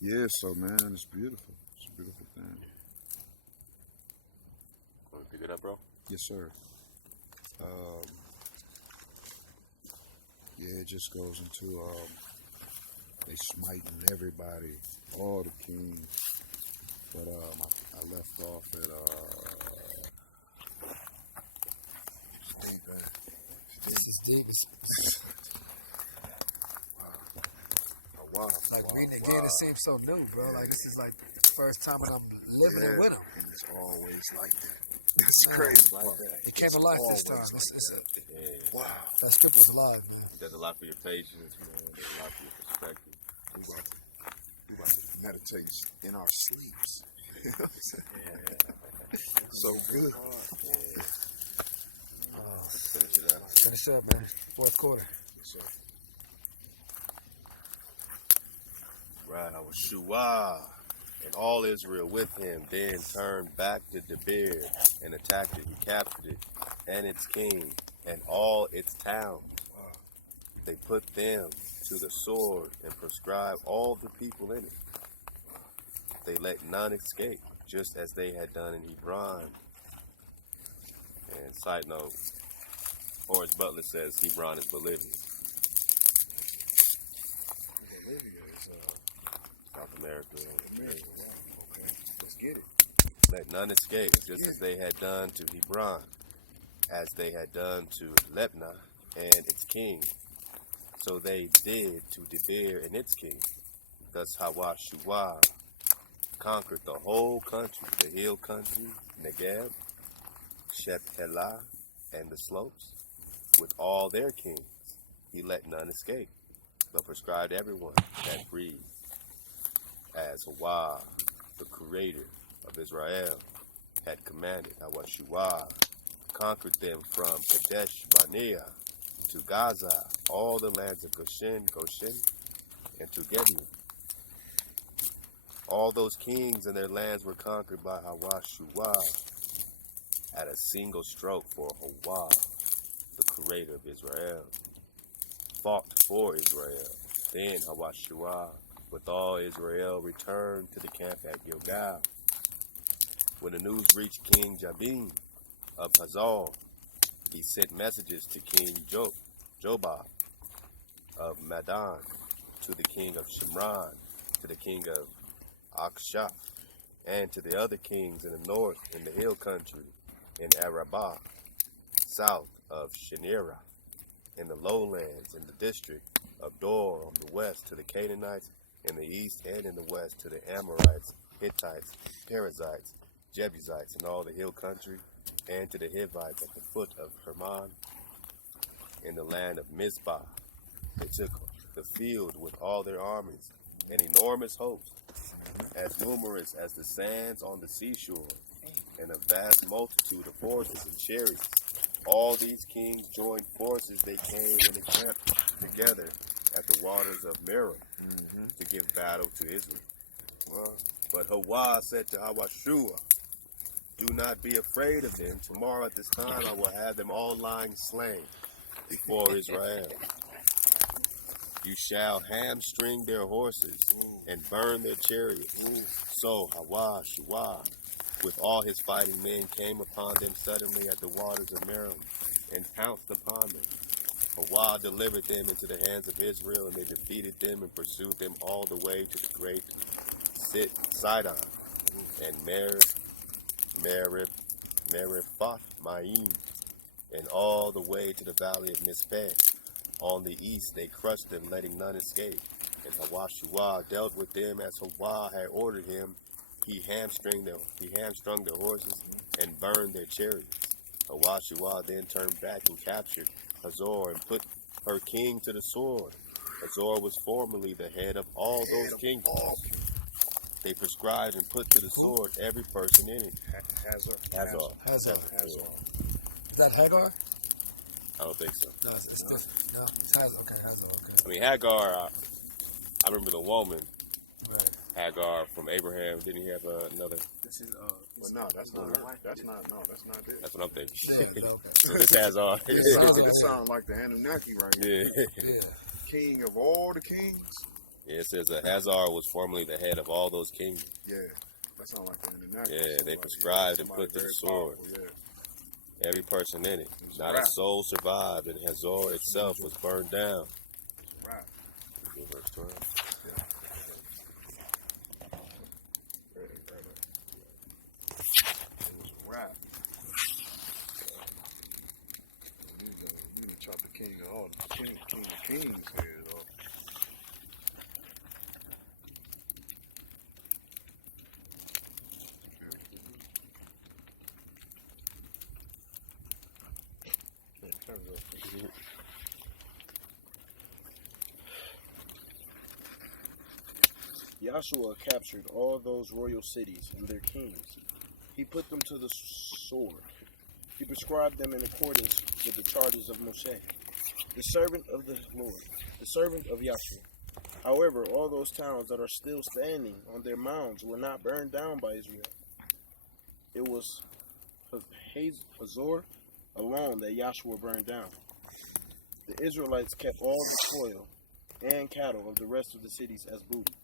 yeah, so man, it's beautiful. It's a beautiful thing. Want to pick it up, bro? Yes, sir. Yeah, it just goes into they smiting everybody, all the kings. But I left off at This is deep. wow. Like reading it again, it seems so new, bro. Like this is like the first time that I'm living it with him. It's always like that. It's crazy. Like that. It came to life this time. Wow. That script was alive, man. It does a lot for your patience, man. It does a lot for your perspective. We about to meditate in our sleeps. You know what I'm saying? So good. Finish it up. Finish up, man. Fourth quarter. Yes, sir. Right, Hawashua and all Israel with him then turned back to Debir and attacked it. He captured it and its king and all its towns. They put them to the sword and prescribed all the people in it. They let none escape, just as they had done in Hebron. And side note, Horace Butler says Hebron is Bolivia. Bolivia is South America. Okay, let's get it. Let none escape, just as they had done to Hebron, as they had done to Lebna and its king. So they did to Debir and its king. Thus Hawashua conquered the whole country, the hill country, Negev, Shephelah, and the slopes, with all their kings. He let none escape. but prescribed everyone that breathed, as Hawa, the creator of Israel, had commanded. Hawashua conquered them from Kadesh Barnea to Gaza, all the lands of Goshen, and to Gibeon. All those kings and their lands were conquered by Hawashua at a single stroke, for Hawa, the creator of Israel, fought for Israel. Then Hawashua, with all Israel, returned to the camp at Gilgal. When the news reached King Jabin of Hazor, he sent messages to King Jobab of Madon, to the king of Shimron, to the king of Akshaph, and to the other kings in the north, in the hill country, in Arabah, south of Shinera, in the lowlands, in the district of Dor on the west, to the Canaanites, in the east and in the west, to the Amorites, Hittites, Perizzites, Jebusites, and all the hill country, and to the Hivites at the foot of Hermon, in the land of Mizpah. They took the field with all their armies, an enormous host, as numerous as the sands on the seashore, and a vast multitude of horses and chariots. All these kings joined forces. They came and encamped together at the waters of Menasseh to give battle to Israel. But Hawa said to Hawashua, "Do not be afraid of them. Tomorrow at this time I will have them all lying slain before Israel. You shall hamstring their horses and burn their chariots." So Hawashua, with all his fighting men, came upon them suddenly at the waters of Merom and pounced upon them. Hawa delivered them into the hands of Israel, and they defeated them and pursued them all the way to the great Sidon and Meriphath Maim, and all the way to the valley of Mizpeh. On the east they crushed them, letting none escape. And Hawashua dealt with them as Hawa had ordered him. He hamstrung their horses and burned their chariots. Hawashua then turned back and captured Hazor and put her king to the sword. Hazor was formerly the head of all those kingdoms. They prescribed and put to the sword every person in it. Hazor. Is that Hagar? I don't think so. No, it's different. No, it's Hazor. Okay, Hazor. Okay. I mean, Hagar, I remember the woman, Right. Hagar from Abraham. Didn't he have another? This is But no, that's not her. That's not it. That's what I'm thinking. Yeah, okay. So this has all. This sounds like the Anunnaki right here. Yeah. Yeah. King of all the kings. Yeah, it says Hazar was formerly the head of all those kingdoms. Yeah, that sounds like the Anunnaki. Yeah, they prescribed and put to the sword every person in it. Not a soul survived, and Hazor itself was burned down. Right. Verse 12. Right. You gonna chop the king of all the king of kings head off. Joshua captured all those royal cities and their kings. He put them to the sword. He prescribed them in accordance with the charges of Moshe, the servant of the Lord, the servant of Joshua. However, all those towns that are still standing on their mounds were not burned down by Israel. It was Hazor alone that Joshua burned down. The Israelites kept all the spoil and cattle of the rest of the cities as booty,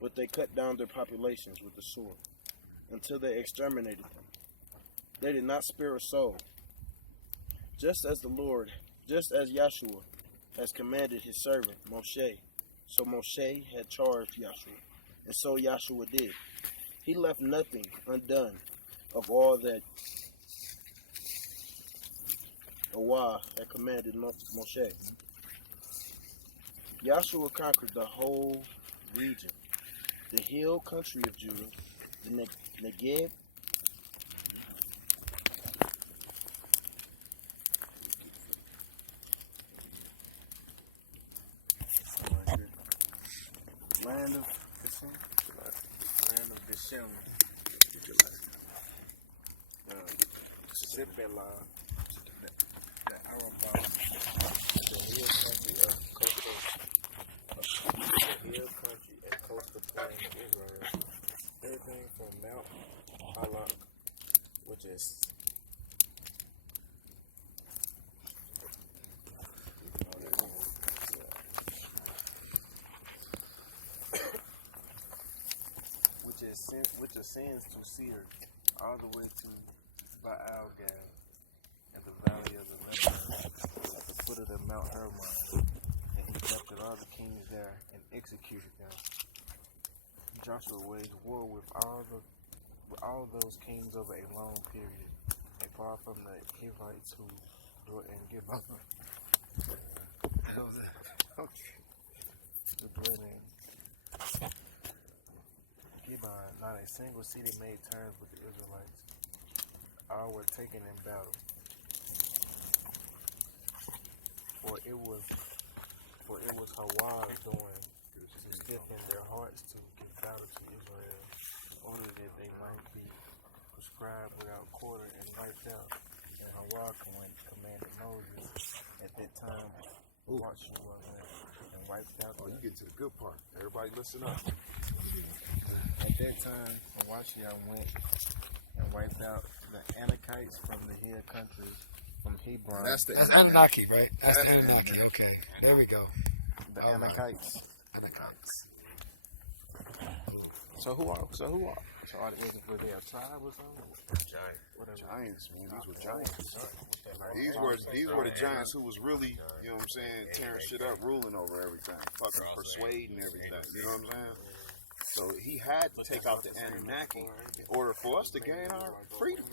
but they cut down their populations with the sword until they exterminated them. They did not spare a soul, just as Joshua has commanded his servant Moshe. So Moshe had charged Joshua, and so Joshua did. He left nothing undone of all that Hawa had commanded Moshe. Joshua conquered the whole region, the hill country of Judah, the Negev, Shem, Cepher, the Arabah, the hill country of coastal, the hill country and coastal plain of Israel, everything from Mount Halak, which is which ascends to Seir, all the way to Baal Gad, and the valley of the Lebanon, at the foot of the Mount Hermon. And he captured all the kings there and executed them. Joshua waged war with all those kings over a long period, apart from the Hivites who dwelt in Gibeon. Gibeon, not a single city made terms with the Israelites. All were taken in battle. For it was Hawashua doing to stiffen their hearts to give battle to Israel, in order that they might be prescribed without quarter and wiped out. And Hawashua commanded Moses at that time, Hawashua and wiped out. Oh, you get to the good part. Everybody listen up. At that time, Hawashua went and wiped out the Anakites from the hill country, from Hebron. That's the That's Anunnaki, right? That's the Anunnaki. Okay, there we go. The Anakites. Anakites. So who are? So were they a tribe or something? Giants, man. These were giants. These were the giants who was really, you know what I'm saying, tearing shit up, ruling over everything, fucking persuading everything. You know what I'm saying? So he had to take out the Anunnaki in order for us to gain our freedom.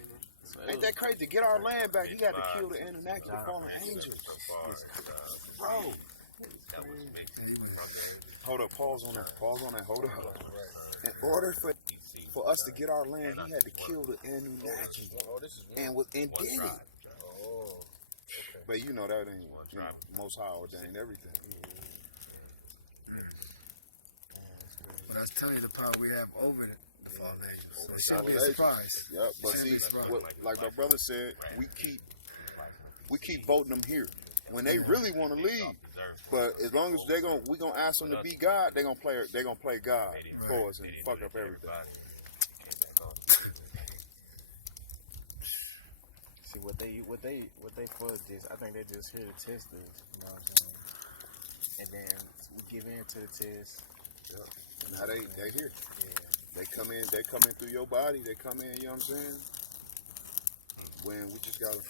Ain't that crazy? To get our land back, he had to kill the Anunnaki, the fallen angels. Bro. Hold up, pause on that, hold up. In order for us to get our land, he had to kill the Anunnaki. And did it. But you know that ain't, you know, Most High ordained everything. But I was telling you the power we have over the fallen angels. So it shouldn't be a surprise. Yep, but see, like my brother said, we keep voting them here when they really want to leave. But as long as we gonna ask them to be God, they gonna play God for us and fuck up everything. See what they for just, I think they just here to test us, you know what I'm saying? And then we give in to the test. Yep. Now they here. Yeah. They come in through your body, they come in, you know what I'm saying? When we just gotta,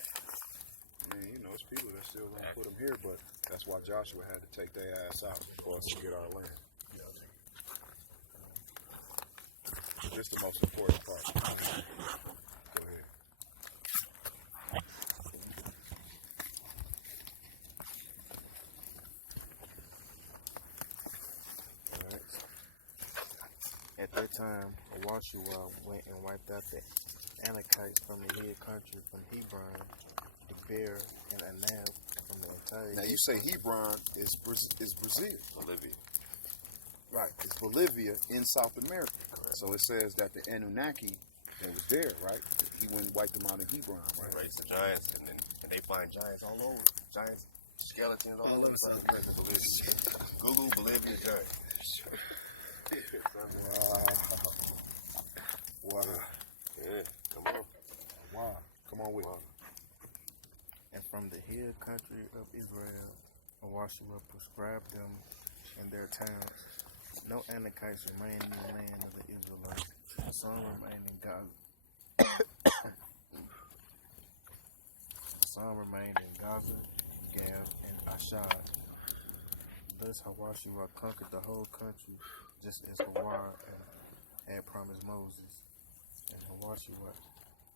man, you know, it's people that still gonna put them here, but that's why Joshua had to take their ass out for us to get our land. This is the most important part. Go ahead. At that time, Hawashua went and wiped out the Anakites from the hill country, from Hebron, the Bear, and Navel, from the entire. Now you say Hebron is Brazil. Bolivia. Right, it's Bolivia in South America. Correct. So it says that the Anunnaki that was there, right? He went and wiped them out in Hebron, right? Right, the giants, and they find giants all over. Giants, skeletons all over the fucking place in Bolivia. Google Bolivian giant. Wow. Yeah, come on. Wow. Come on with me. And from the hill country of Israel, Hawashua prescribed them in their towns. No Anakites remained in the land of the Israelites. Some remained in Gaza. Some remained in Gaza, Gab, and Ashad. Thus Hawashua conquered the whole country, just as Hawar had promised Moses. And Hawashua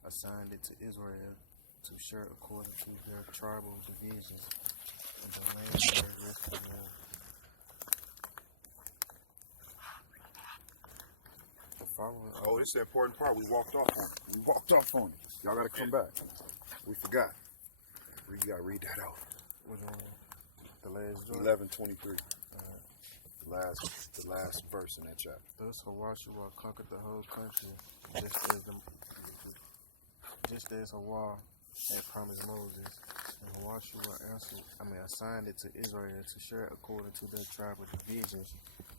assigned it to Israel to share according to their tribal divisions in the land of the rest of them. Oh, this is the important part. We walked off on it. Y'all got to come back. We forgot. You got to read that out. Which one? The last joint? 11:23. the last verse in that chapter. Thus Hawashua conquered the whole country, just as Hawa had promised Moses. And Hawashua assigned it to Israel to share according to their tribal divisions,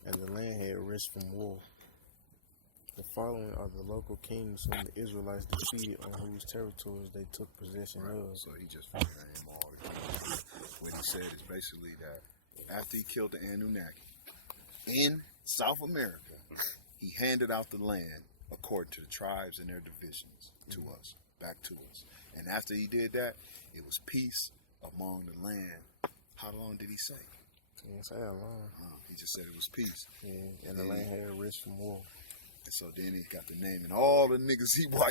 and the land had rest from war. The following are the local kings whom the Israelites defeated, on whose territories they took possession of. So he just forgot him all. What he said is basically that after he killed the Anunnaki in South America, he handed out the land according to the tribes and their divisions to us, back to us. And after he did that, it was peace among the land. How long did he say? He didn't say how long. He just said it was peace. Yeah, and the land had rest from war. And so then he got the name, and all the niggas he wiped